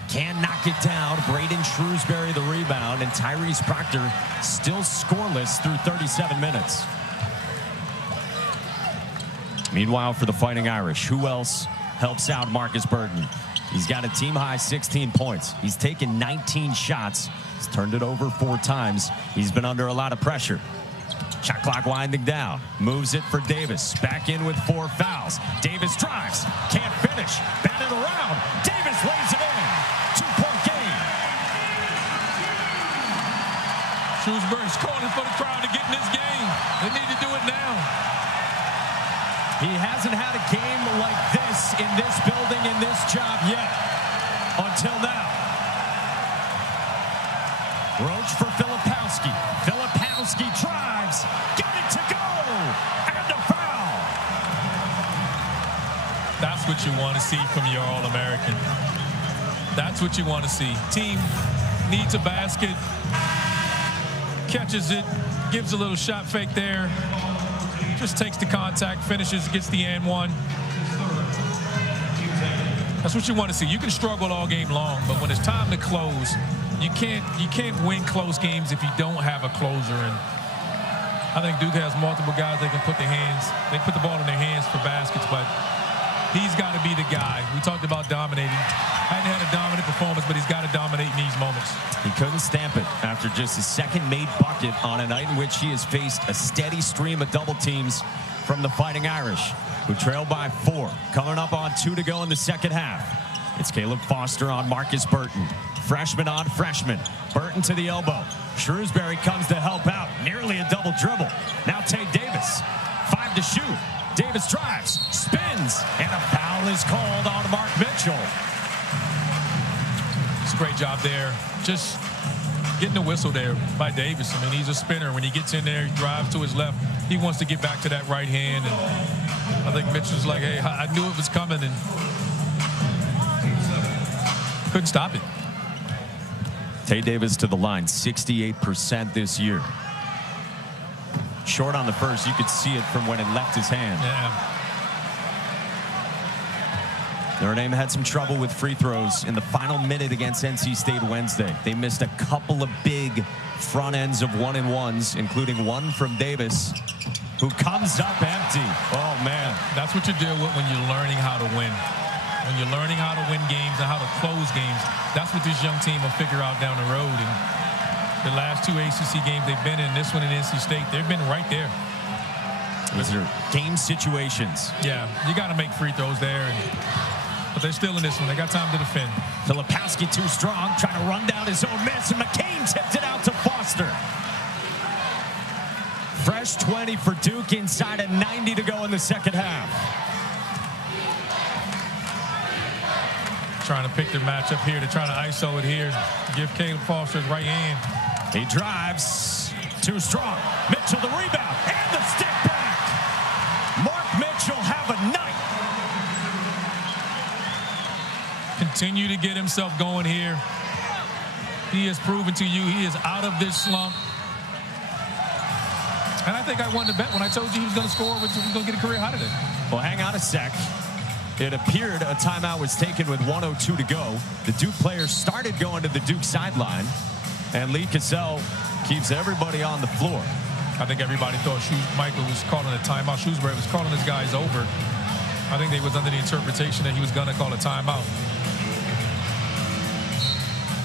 Can knock it down. Braden Shrewsbury the rebound, and Tyrese Proctor still scoreless through 37 minutes. Meanwhile, for the Fighting Irish, who else helps out Markus Burton? He's got a team-high 16 points. He's taken 19 shots. He's turned it over 4 times. He's been under a lot of pressure. Shot clock winding down. Moves it for Davis. Back in with 4 fouls. Davis drives. Can't finish. Batted around. Davis lays it in. 2-point game. Shrewsbury's calling for the crowd to get in this game. They need to do it now. He hasn't had a game like this in this building, in this job yet. Until now. Roach for Filipowski. Filipowski drives. Get it to go. And a foul. That's what you want to see from your All-American. That's what you want to see. Team needs a basket. Catches it. Gives a little shot fake there. Just takes the contact, finishes, gets the and one. That's what you want to see. You can struggle all game long, but when it's time to close, you can't win close games if you don't have a closer. And I think Duke has multiple guys they can put the ball in their hands for baskets, but he's got to be the guy. We talked about dominating. Hadn't had a dominant performance, but he's got to dominate in these moments. He couldn't stamp it after just his second made bucket on a night in which he has faced a steady stream of double teams from the Fighting Irish, who trail by 4. Coming up on 2 to go in the second half. It's Caleb Foster on Markus Burton. Freshman on freshman. Burton to the elbow. Shrewsbury comes to help out. Nearly a double dribble. Now Tate Davis. 5 to shoot. Davis drives, spins, and a foul is called on Mark Mitchell. It's a great job there. Just getting the whistle there by Davis. I mean, he's a spinner. When he gets in there, he drives to his left. He wants to get back to that right hand. And I think Mitchell's like, hey, I knew it was coming, and couldn't stop it. Tate Davis to the line, 68% this year. Short on the first. You could see it from when it left his hand. Yeah. Notre Dame had some trouble with free throws in the final minute against NC State Wednesday. They missed a couple of big front ends of 1-and-1s, including one from Davis, who comes up empty. Oh, man. That's what you deal with when you're learning how to win. When you're learning how to win games and how to close games, that's what this young team will figure out down the road. And the last 2 ACC games they've been in, this one in NC State, they've been right there. Those are game situations. Yeah, you got to make free throws there. And But they're still in this one. They got time to defend. Filipowski too strong, trying to run down his own miss, and McCain tipped it out to Foster. Fresh 20 for Duke inside of 90 to go in the second half. Trying to pick their matchup here. They're trying to ISO it here. Give Caleb Foster his right hand. He drives. Too strong. Mitchell the rebound. And the stick back. Mark Mitchell have a night. Continue to get himself going here. He has proven to you he is out of this slump. And I think I won the bet when I told you he was going to score, he was going to get a career high today. Well, hang on a sec. It appeared a timeout was taken with 1:02 to go. The Duke players started going to the Duke sideline, and Lee Cassell keeps everybody on the floor. I think everybody thought Michael was calling a timeout. Shrewsbury was calling his guys over. I think they was under the interpretation that he was going to call a timeout.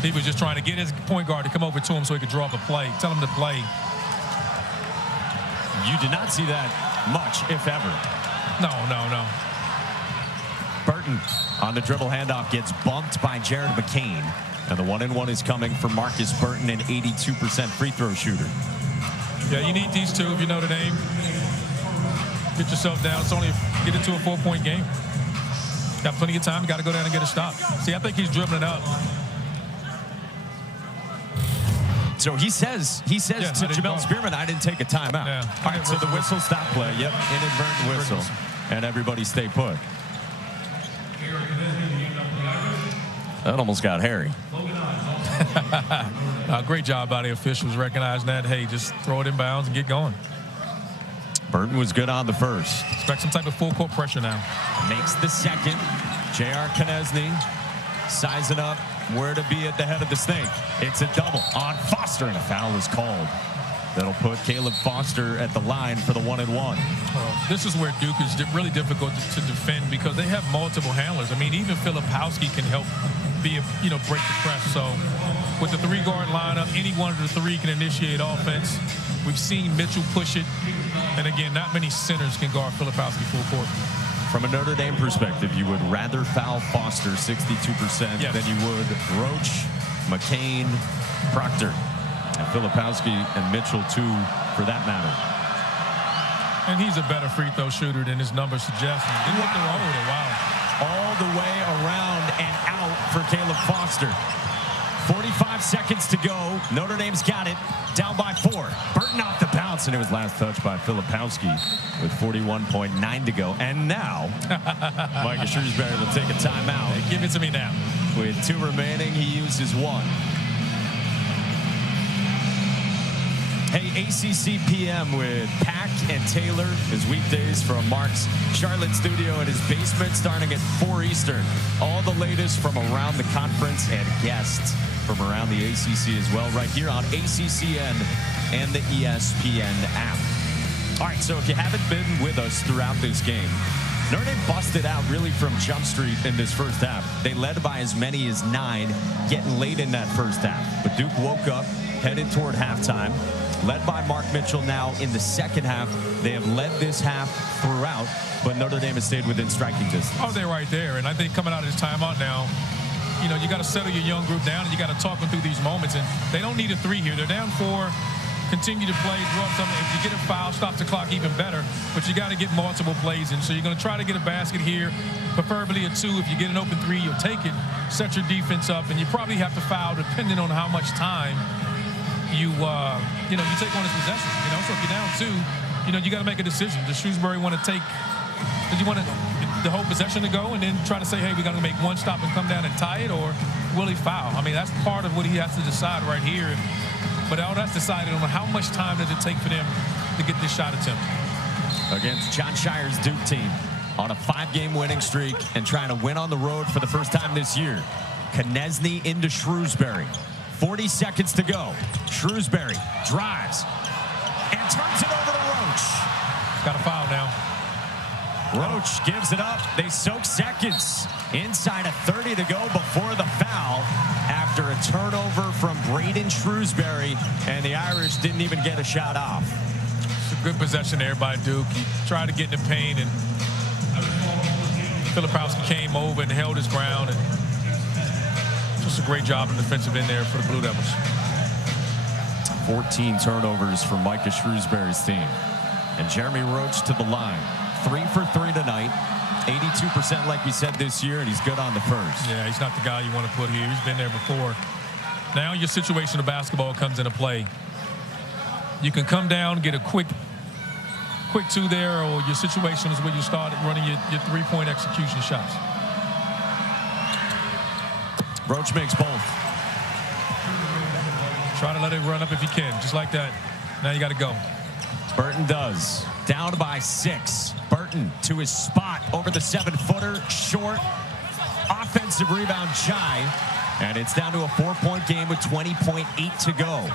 He was just trying to get his point guard to come over to him so he could draw up a play. Tell him to play. You did not see that much, if ever. No. Burton on the dribble handoff gets bumped by Jared McCain. And the 1-and-1 is coming for Markus Burton, an 82% free throw shooter. Yeah, you need these two if you know the name. Get yourself down. It's only get into a 4-point game. Got plenty of time. Got to go down and get a stop. See, I think he's dribbling up. So he says to Jamel Spearman, I didn't take a timeout. Yeah. All right, so the whistle stop play. Yep, inadvertent whistle. And everybody stay put. That almost got hairy. Great job by the officials recognizing that. Hey, just throw it in bounds and get going. Burton was good on the first. Expect some type of full court pressure now. Makes the second. J.R. Konieczny sizing up where to be at the head of the snake. It's a double on Foster, and a foul is called. That'll put Caleb Foster at the line for the 1-and-1. Well, this is where Duke is really difficult to defend because they have multiple handlers. I mean, even Filipowski can help break the press. So with the three-guard lineup, any one of the three can initiate offense. We've seen Mitchell push it. And again, not many centers can guard Filipowski full court. From a Notre Dame perspective, you would rather foul Foster 62% than you would Roach, McCain, Proctor, and Filipowski, and Mitchell, too, for that matter. And he's a better free throw shooter than his numbers suggest. Didn't hit the roll with it. Wow. All the way around and out for Caleb Foster. 45 seconds to go. Notre Dame's got it. Down by 4. Burton off the bounce, and it was last touched by Filipowski with 41.9 to go. And now, Markus Shrewsbury will take a timeout. Hey, give it to me now. With 2 remaining, he uses 1. Hey, ACC PM with Pack and Taylor is weekdays from Mark's Charlotte studio in his basement starting at 4 Eastern. All the latest from around the conference and guests from around the ACC as well, right here on ACCN and the ESPN app. All right, so if you haven't been with us throughout this game, Notre Dame busted out really from Jump Street in this first half. They led by as many as 9, getting late in that first half. But Duke woke up, headed toward halftime. Led by Mark Mitchell now in the second half. They have led this half throughout, but Notre Dame has stayed within striking distance. Oh, they're right there. And I think coming out of this timeout now, you got to settle your young group down, and you got to talk them through these moments. And they don't need a 3 here. They're down 4. Continue to play, draw something. If you get a foul, stop the clock even better. But you got to get multiple plays in. So you're going to try to get a basket here, preferably a 2. If you get an open 3, you'll take it. Set your defense up, and you probably have to foul depending on how much time you take on this possession. So if you're down 2, you got to make a decision. Does Shrewsbury want to take? Does he want the whole possession to go and then try to say, hey, we got to make 1 stop and come down and tie it, or will he foul? I mean, that's part of what he has to decide right here. But all that's decided on how much time does it take for them to get this shot attempt. Against John Shire's Duke team on a 5-game winning streak and trying to win on the road for the first time this year. Konieczny into Shrewsbury. 40 seconds to go. Shrewsbury drives and turns it over to Roach. Got a foul now. Roach gives it up. They soak seconds. Inside of 30 to go before the foul after a turnover from Braden Shrewsbury, and the Irish didn't even get a shot off. It's a good possession there by Duke. He tried to get in the paint, and Filipowski came over and held his ground, and just a great job in defensive end there for the Blue Devils. 14 turnovers for Micah Shrewsbury's team. And Jeremy Roach to the line. 3 for 3 tonight. 82% like we said this year, and he's good on the first. Yeah, he's not the guy you want to put here. He's been there before. Now your situation of basketball comes into play. You can come down, get a quick two there, or your situation is where you start running your three-point execution shots. Roach makes both. Try to let it run up if you can, just like that. Now you got to go. Burton does. Down by 6. Burton to his spot over the 7-footer. Short. Offensive rebound shy. And it's down to a 4-point game with 20.8 to go.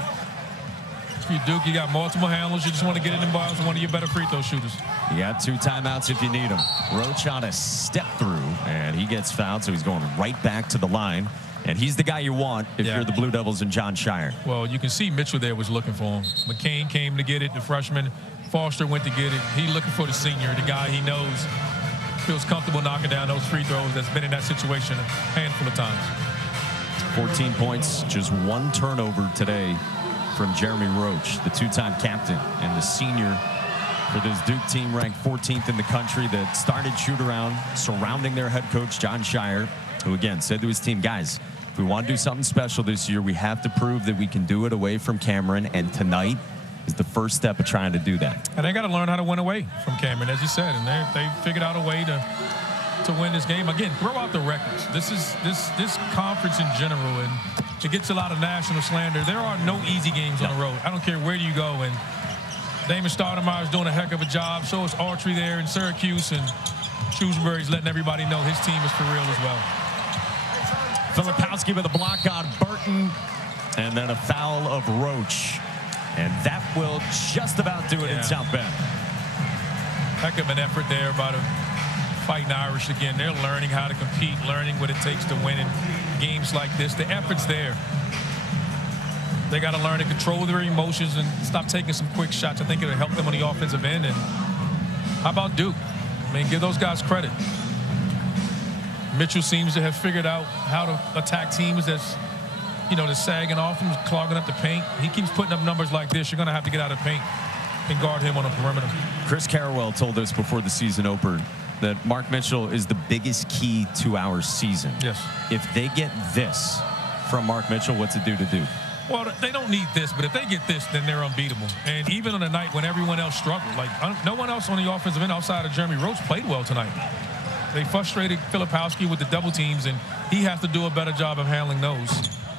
If you Duke, you got multiple handlers. You just want to get it in bounds with one of your better free throw shooters. You got 2 timeouts if you need them. Roach on a step through, and he gets fouled, so he's going right back to the line. And he's the guy you want if you're the Blue Devils and John Shire. Well, you can see Mitchell there was looking for him. McCain came to get it, the freshman. Foster went to get it. He looking for the senior, the guy he knows feels comfortable knocking down those free throws, that's been in that situation a handful of times. 14 points, just 1 turnover today from Jeremy Roach, the 2-time captain and the senior for this Duke team, ranked 14th in the country, that started shoot-around surrounding their head coach, John Shire, who, again, said to his team, guys, if we want to do something special this year, we have to prove that we can do it away from Cameron, and tonight is the first step of trying to do that. And they got to learn how to win away from Cameron, as you said, and they figured out a way to win this game. Again, throw out the records. This conference in general, and it gets a lot of national slander. There are no easy games on the road. I don't care where you go, and Damon Stoudemire is doing a heck of a job. So is Autry there in Syracuse, and Shrewsbury's letting everybody know his team is for real as well. Filipowski with a block on Burton, and then a foul of Roach. And that will just about do it in South Bend. Heck of an effort there by the Fighting Irish. Again, they're learning how to compete, learning what it takes to win in games like this. The effort's there. They got to learn to control their emotions and stop taking some quick shots. I think it'll help them on the offensive end. And how about Duke? I mean, give those guys credit. Mitchell seems to have figured out how to attack teams that's, they're sagging off him, clogging up the paint. He keeps putting up numbers like this. You're going to have to get out of the paint and guard him on the perimeter. Chris Carrawell told us before the season opened that Mark Mitchell is the biggest key to our season. Yes. If they get this from Mark Mitchell, what's it do to Duke? Well, they don't need this, but if they get this, then they're unbeatable. And even on a night when everyone else struggled, like no one else on the offensive end outside of Jeremy Roach played well tonight. They frustrated Filipowski with the double teams, and he has to do a better job of handling those.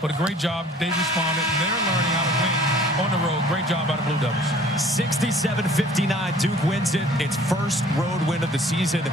But a great job. They responded. They're learning how to win on the road. Great job by the Blue Devils. 67-59. Duke wins it. Its first road win of the season.